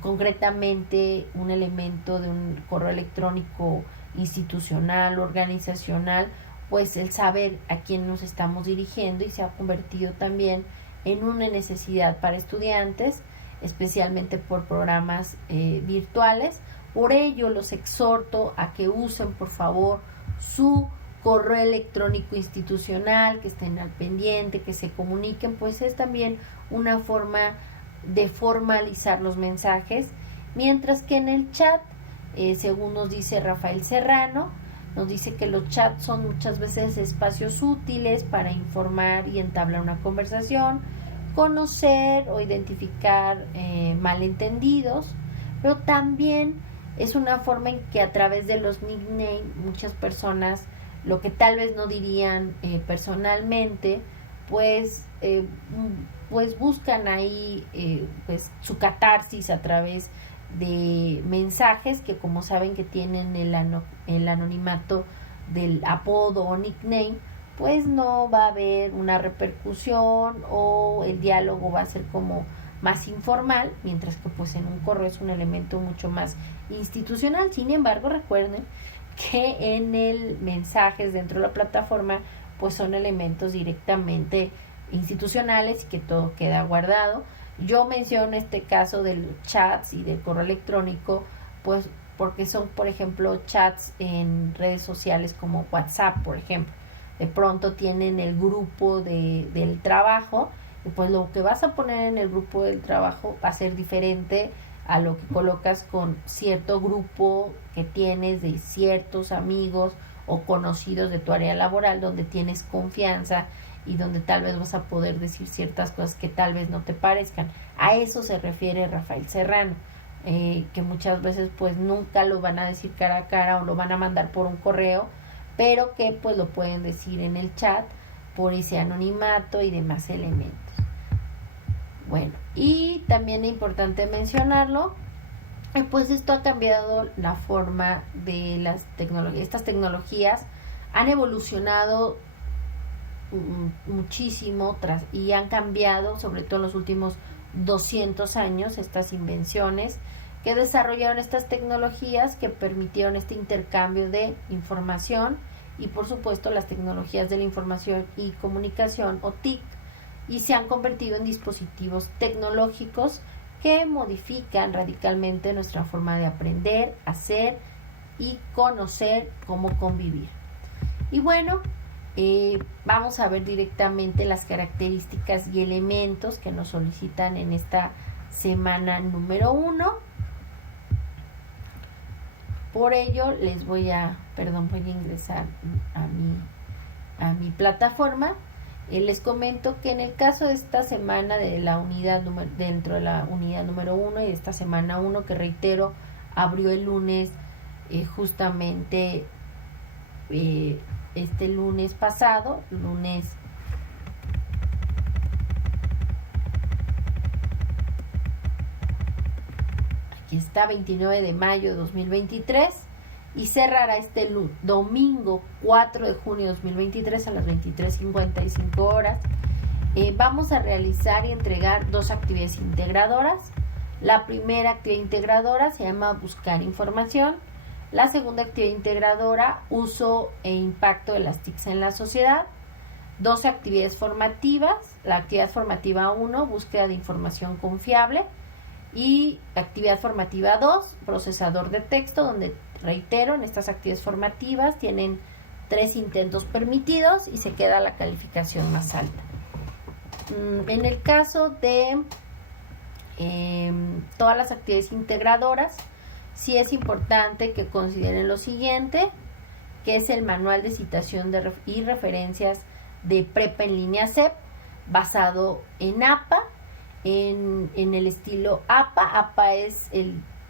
concretamente un elemento de un correo electrónico institucional, organizacional, pues el saber a quién nos estamos dirigiendo, y se ha convertido también en una necesidad para estudiantes, especialmente por programas virtuales. Por ello los exhorto a que usen por favor su correo electrónico institucional, que estén al pendiente, que se comuniquen, pues es también una forma de formalizar los mensajes. Mientras que en el chat, según nos dice Rafael Serrano, nos dice que los chats son muchas veces espacios útiles para informar y entablar una conversación, conocer o identificar malentendidos, pero también es una forma en que a través de los nicknames muchas personas, lo que tal vez no dirían personalmente, pues buscan ahí pues su catarsis a través de mensajes que, como saben que tienen el anonimato del apodo o nickname, pues no va a haber una repercusión, o el diálogo va a ser como más informal, mientras que pues en un correo es un elemento mucho más institucional. Sin embargo, recuerden que en el mensajes dentro de la plataforma pues son elementos directamente institucionales y que todo queda guardado. Yo menciono este caso de los chats y del correo electrónico pues porque son, por ejemplo, chats en redes sociales como WhatsApp, por ejemplo. De pronto tienen el grupo del trabajo y pues lo que vas a poner en el grupo del trabajo va a ser diferente a lo que colocas con cierto grupo que tienes de ciertos amigos o conocidos de tu área laboral, donde tienes confianza y donde tal vez vas a poder decir ciertas cosas que tal vez no te parezcan. A eso se refiere Rafael Serrano, que muchas veces pues nunca lo van a decir cara a cara o lo van a mandar por un correo, pero que pues lo pueden decir en el chat por ese anonimato y demás elementos. Bueno, y también es importante mencionarlo, pues esto ha cambiado la forma de las tecnologías. Estas tecnologías han evolucionado muchísimo y han cambiado, sobre todo en los últimos 200 años, estas invenciones que desarrollaron estas tecnologías que permitieron este intercambio de información y por supuesto las tecnologías de la información y comunicación o TIC, y se han convertido en dispositivos tecnológicos que modifican radicalmente nuestra forma de aprender, hacer y conocer cómo convivir. Y bueno, vamos a ver directamente las características y elementos que nos solicitan en esta semana número 1. Por ello voy a ingresar a mi plataforma. Les comento que en el caso de esta semana de la unidad dentro de la unidad número 1 y de esta semana 1, que reitero abrió el lunes, justamente este lunes pasado, aquí está, 29 de mayo de 2023, y cerrará este domingo 4 de junio de 2023 a las 23:55 horas. Vamos a realizar y entregar 2 actividades integradoras. La primera actividad integradora se llama Buscar información. La segunda actividad integradora, Uso e impacto de las TICs en la sociedad. 12 actividades formativas. La actividad formativa 1, Búsqueda de información confiable. Y actividad formativa 2, Procesador de texto, donde, reitero, en estas actividades formativas tienen 3 intentos permitidos y se queda la calificación más alta. En el caso de todas las actividades integradoras, sí es importante que consideren lo siguiente, que es el manual de citación y referencias de Prepa en línea CEP, basado en APA, en el estilo APA. APA es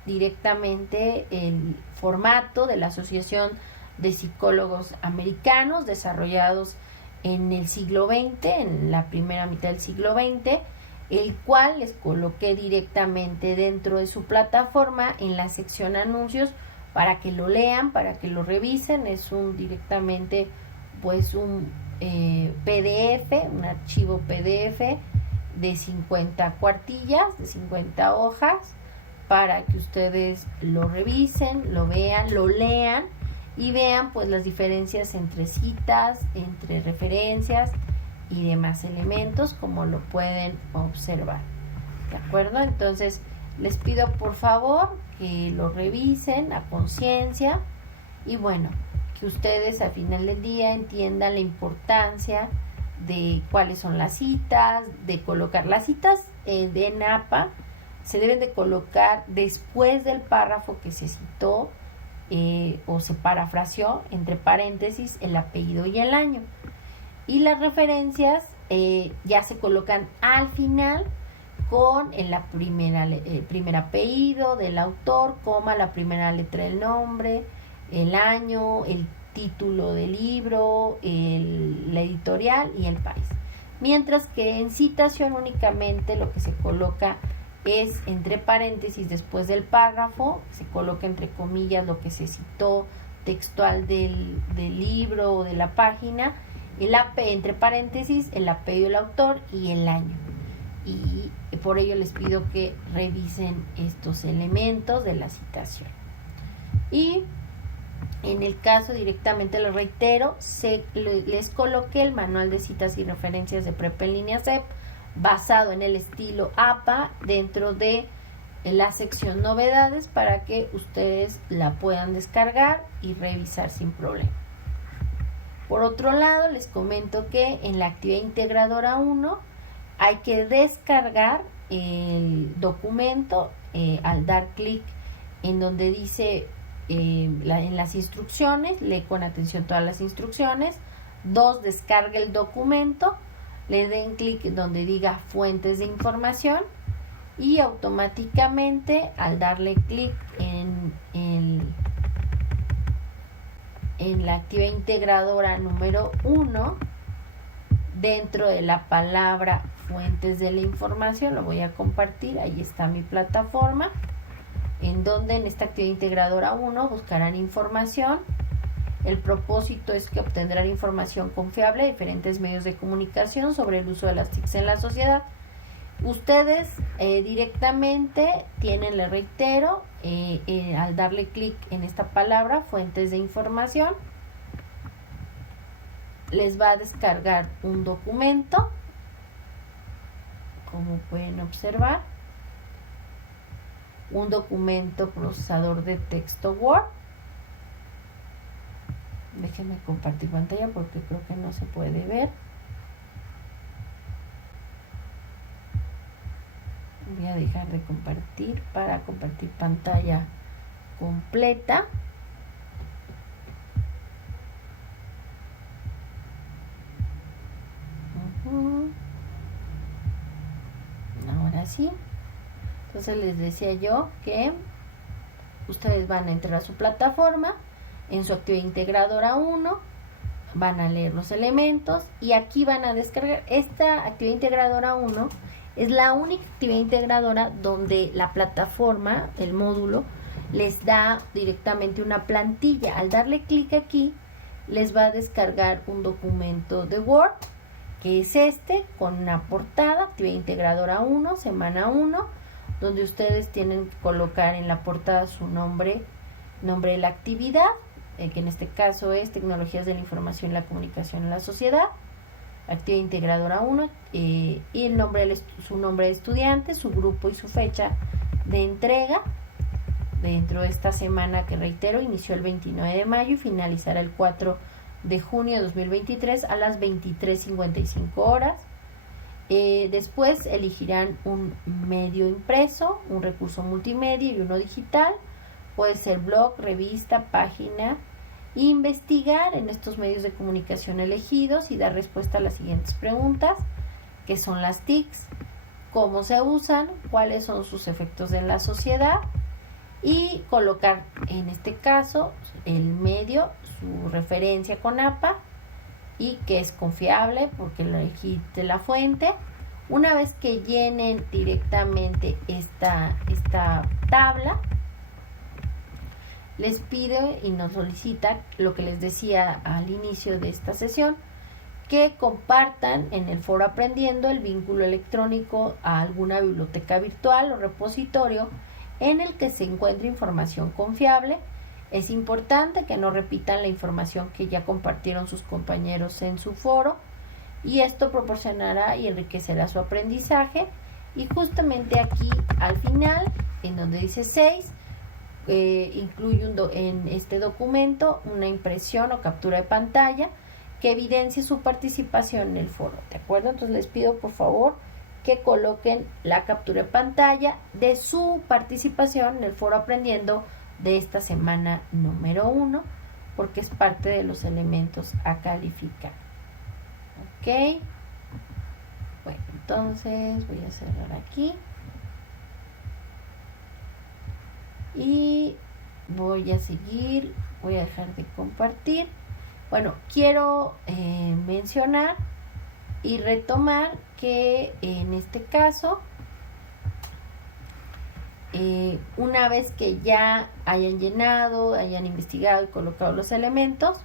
directamente el formato de la Asociación de Psicólogos Americanos, desarrollados en el siglo XX, en la primera mitad del siglo XX, el cual les coloqué directamente dentro de su plataforma en la sección anuncios para que lo lean, para que lo revisen. Es directamente pues un PDF, un archivo PDF de 50 cuartillas, de 50 hojas, para que ustedes lo revisen, lo vean, lo lean y vean pues las diferencias entre citas, entre referencias y demás elementos, como lo pueden observar. ¿De acuerdo? Entonces les pido por favor que lo revisen a conciencia y bueno, que ustedes al final del día entiendan la importancia de cuáles son las citas, de colocar las citas de NAPA. Se deben de colocar después del párrafo que se citó o se parafraseó, entre paréntesis, el apellido y el año. Y las referencias ya se colocan al final con el primer apellido del autor, la primera letra del nombre, el año, el título del libro, la editorial y el país. Mientras que en citación únicamente lo que se coloca es entre paréntesis después del párrafo, se coloca entre comillas lo que se citó textual del libro o de la página, entre paréntesis el apellido del autor y el año. Y por ello les pido que revisen estos elementos de la citación. Y en el caso directamente, les reitero, les coloqué el manual de citas y referencias de Prepa en línea CEP basado en el estilo APA dentro de la sección novedades para que ustedes la puedan descargar y revisar sin problema. Por otro lado, les comento que en la actividad integradora 1 hay que descargar el documento al dar clic en donde dice en las instrucciones, lee con atención todas las instrucciones. 2, descargue el documento, le den clic donde diga fuentes de información y automáticamente al darle clic en la actividad integradora número 1, dentro de la palabra fuentes de la información, lo voy a compartir, ahí está mi plataforma, en donde en esta actividad integradora 1 buscarán información. El propósito es que obtendrán información confiable de diferentes medios de comunicación sobre el uso de las TICs en la sociedad. Ustedes directamente tienen, les reitero, al darle clic en esta palabra, fuentes de información, les va a descargar un documento, como pueden observar, un documento procesador de texto Word. Déjenme compartir pantalla porque creo que no se puede ver. Voy a dejar de compartir para compartir pantalla completa. Ahora sí. Entonces les decía yo que ustedes van a entrar a su plataforma, en su actividad integradora 1, van a leer los elementos y aquí van a descargar. Esta actividad integradora 1 es la única actividad integradora donde la plataforma, el módulo, les da directamente una plantilla. Al darle clic aquí, les va a descargar un documento de Word, que es con una portada, actividad integradora 1, semana 1, donde ustedes tienen que colocar en la portada su nombre de la actividad, que en este caso es Tecnologías de la Información y la Comunicación en la Sociedad, actividad integradora 1, y el nombre, su nombre de estudiante, su grupo y su fecha de entrega dentro de esta semana, que reitero, inició el 29 de mayo y finalizará el 4 de junio de 2023 a las 23:55 horas. Después elegirán un medio impreso, un recurso multimedia y uno digital. Puede ser blog, revista, página. Investigar en estos medios de comunicación elegidos y dar respuesta a las siguientes preguntas, que son las TICs, cómo se usan, cuáles son sus efectos en la sociedad, y colocar en este caso el medio, su referencia con APA y que es confiable porque lo elegiste la fuente. Una vez que llenen directamente esta tabla, les pide y nos solicita lo que les decía al inicio de esta sesión, que compartan en el foro Aprendiendo el vínculo electrónico a alguna biblioteca virtual o repositorio en el que se encuentre información confiable. Es importante que no repitan la información que ya compartieron sus compañeros en su foro, y esto proporcionará y enriquecerá su aprendizaje. Y justamente aquí al final, en donde dice 6, incluye en este documento una impresión o captura de pantalla que evidencie su participación en el foro, ¿de acuerdo? Entonces les pido por favor que coloquen la captura de pantalla de su participación en el foro Aprendiendo de esta semana número 1, porque es parte de los elementos a calificar. Ok, bueno, entonces voy a cerrar aquí y voy a seguir, voy a dejar de compartir. Bueno, quiero mencionar y retomar que en este caso, una vez que ya hayan llenado, hayan investigado y colocado los elementos,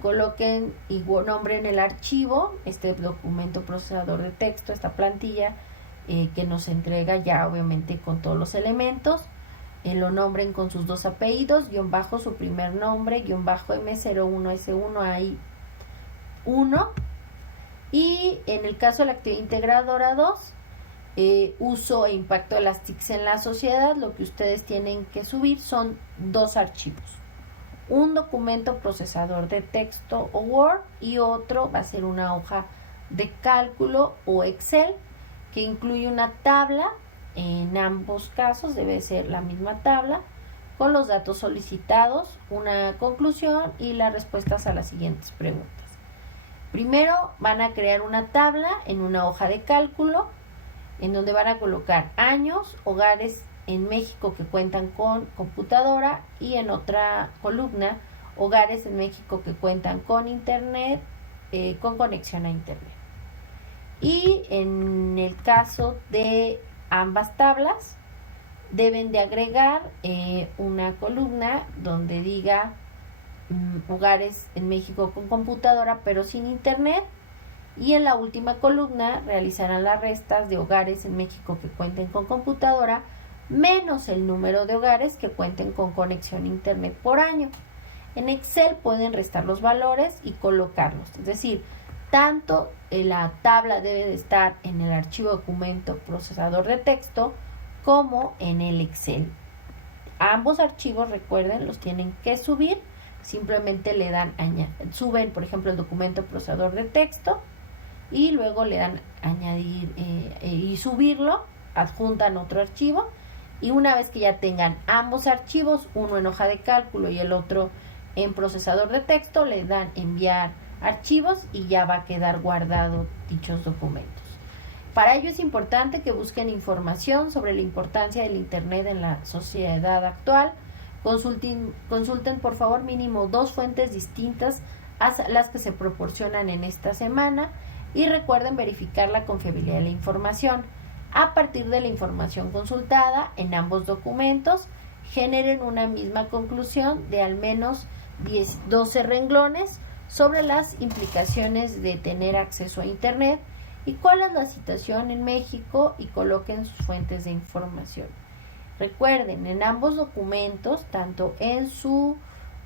coloquen y nombren el archivo, este documento procesador de texto, esta plantilla que nos entrega ya obviamente con todos los elementos. Lo nombren con sus dos apellidos, guión bajo su primer nombre, guión bajo M01S1AI1. Y en el caso de la actividad integradora 2, uso e impacto de las TICs en la sociedad, lo que ustedes tienen que subir son dos archivos. Un documento procesador de texto o Word y otro va a ser una hoja de cálculo o Excel que incluye una tabla. En ambos casos debe ser la misma tabla con los datos solicitados, una conclusión y las respuestas a las siguientes preguntas. Primero van a crear una tabla en una hoja de cálculo en donde van a colocar años, hogares en México que cuentan con computadora, y en otra columna hogares en México que cuentan con internet, con conexión a internet. Y en el caso de ambas tablas deben de agregar una columna donde diga hogares en México con computadora pero sin internet, y en la última columna realizarán las restas de hogares en México que cuenten con computadora menos el número de hogares que cuenten con conexión a internet por año. En Excel pueden restar los valores y colocarlos, es decir, tanto la tabla debe de estar en el archivo documento procesador de texto como en el Excel. Ambos archivos, recuerden, los tienen que subir. Simplemente le dan suben, por ejemplo, el documento procesador de texto y luego le dan añadir y subirlo, adjuntan otro archivo, y una vez que ya tengan ambos archivos, uno en hoja de cálculo y el otro en procesador de texto, le dan enviar archivos y ya va a quedar guardado dichos documentos. Para ello es importante que busquen información sobre la importancia del internet en la sociedad actual. Consulten por favor mínimo 2 fuentes distintas a las que se proporcionan en esta semana, y recuerden verificar la confiabilidad de la información. A partir de la información consultada en ambos documentos, generen una misma conclusión de al menos 12 renglones sobre las implicaciones de tener acceso a internet y cuál es la situación en México, y coloquen sus fuentes de información. Recuerden, en ambos documentos, tanto en su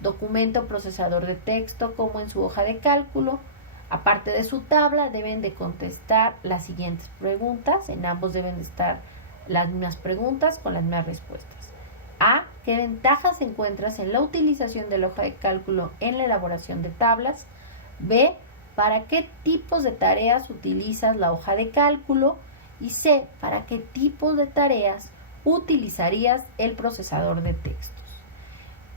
documento procesador de texto como en su hoja de cálculo, aparte de su tabla, deben de contestar las siguientes preguntas. En ambos deben de estar las mismas preguntas con las mismas respuestas. A. ¿Qué ventajas encuentras en la utilización de la hoja de cálculo en la elaboración de tablas? B. ¿Para qué tipos de tareas utilizas la hoja de cálculo? Y C. ¿Para qué tipos de tareas utilizarías el procesador de textos?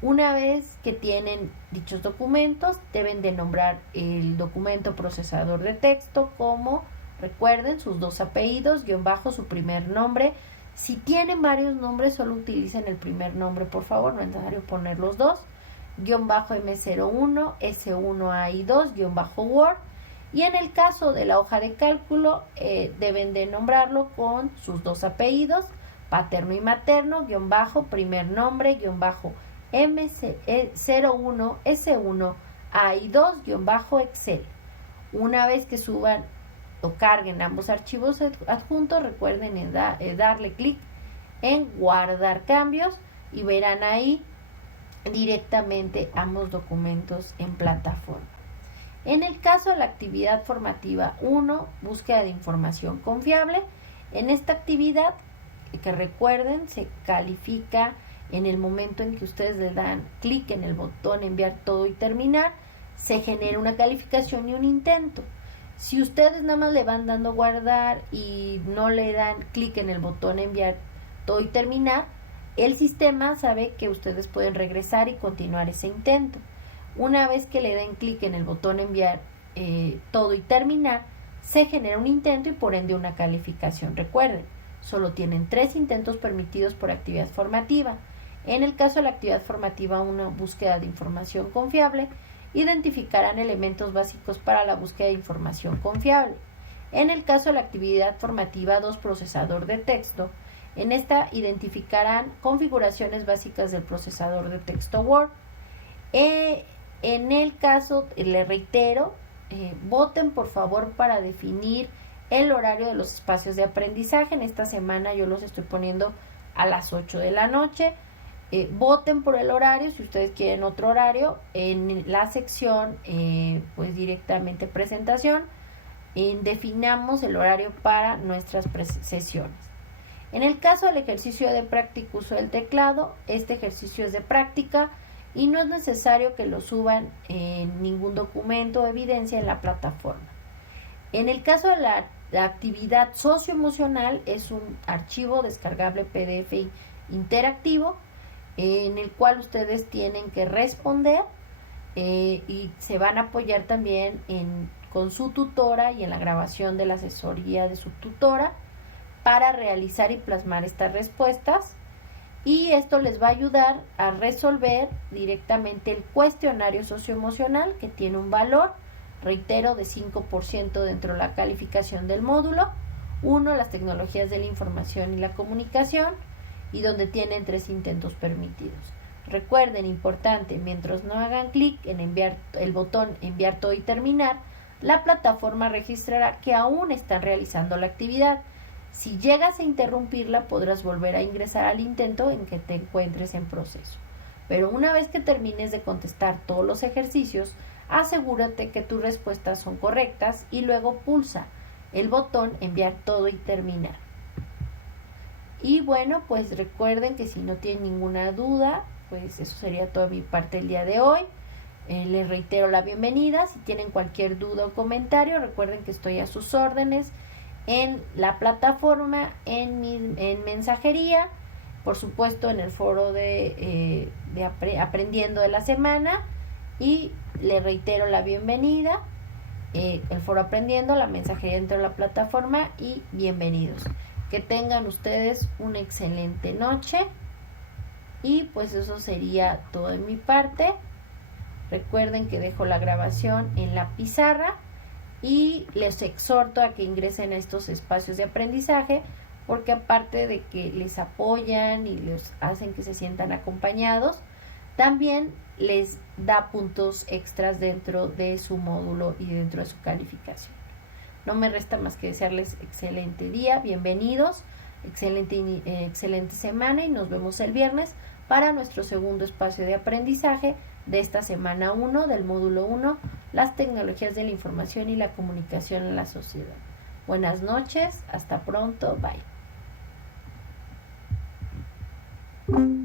Una vez que tienen dichos documentos, deben de nombrar el documento procesador de texto como, recuerden, sus dos apellidos, guión bajo su primer nombre. Si tienen varios nombres, solo utilicen el primer nombre, por favor, no es necesario poner los dos. Guión bajo M01, S1AI2, guión bajo Word. Y en el caso de la hoja de cálculo, deben de nombrarlo con sus dos apellidos, paterno y materno, guión bajo, primer nombre, guión bajo M01, S1, AI2, guión bajo Excel. Una vez que suban o carguen ambos archivos adjuntos, recuerden darle clic en guardar cambios y verán ahí directamente ambos documentos en plataforma. En el caso de la actividad formativa 1, búsqueda de información confiable, en esta actividad, que recuerden, se califica en el momento en que ustedes le dan clic en el botón enviar todo y terminar, se genera una calificación y un intento. Si ustedes nada más le van dando guardar y no le dan clic en el botón enviar todo y terminar, el sistema sabe que ustedes pueden regresar y continuar ese intento. Una vez que le den clic en el botón enviar todo y terminar, se genera un intento y por ende una calificación. Recuerden, solo tienen 3 intentos permitidos por actividad formativa. En el caso de la actividad formativa 1, búsqueda de información confiable, identificarán elementos básicos para la búsqueda de información confiable. En el caso de la actividad formativa 2, procesador de texto, en esta identificarán configuraciones básicas del procesador de texto Word. En el caso, le reitero, voten por favor para definir el horario de los espacios de aprendizaje. En esta semana yo los estoy poniendo a las 8 de la noche. Voten por el horario, si ustedes quieren otro horario, en la sección pues directamente presentación, definamos el horario para nuestras sesiones. En el caso del ejercicio de práctica uso del teclado, este ejercicio es de práctica y no es necesario que lo suban en ningún documento o evidencia en la plataforma. En el caso de la actividad socioemocional, es un archivo descargable PDF interactivo en el cual ustedes tienen que responder y se van a apoyar también con su tutora y en la grabación de la asesoría de su tutora para realizar y plasmar estas respuestas, y esto les va a ayudar a resolver directamente el cuestionario socioemocional, que tiene un valor, reitero, de 5% dentro de la calificación del módulo 1, las tecnologías de la información y la comunicación, y donde tienen 3 intentos permitidos. Recuerden, importante, mientras no hagan clic en enviar el botón enviar todo y terminar, la plataforma registrará que aún están realizando la actividad. Si llegas a interrumpirla, podrás volver a ingresar al intento en que te encuentres en proceso. Pero una vez que termines de contestar todos los ejercicios, asegúrate que tus respuestas son correctas y luego pulsa el botón enviar todo y terminar. Y bueno, pues recuerden que si no tienen ninguna duda, pues eso sería toda mi parte el día de hoy. Les reitero la bienvenida. Si tienen cualquier duda o comentario, recuerden que estoy a sus órdenes en la plataforma, en mensajería, por supuesto en el foro de aprendiendo de la semana, y les reitero la bienvenida, el foro aprendiendo, la mensajería dentro de la plataforma, y bienvenidos. Que tengan ustedes una excelente noche, y pues eso sería todo de mi parte. Recuerden que dejo la grabación en la pizarra y les exhorto a que ingresen a estos espacios de aprendizaje, porque aparte de que les apoyan y les hacen que se sientan acompañados, también les da puntos extras dentro de su módulo y dentro de su calificación. No me resta más que desearles excelente día, bienvenidos, excelente semana, y nos vemos el viernes para nuestro segundo espacio de aprendizaje de esta semana 1 del módulo 1, las tecnologías de la información y la comunicación en la sociedad. Buenas noches, hasta pronto, bye.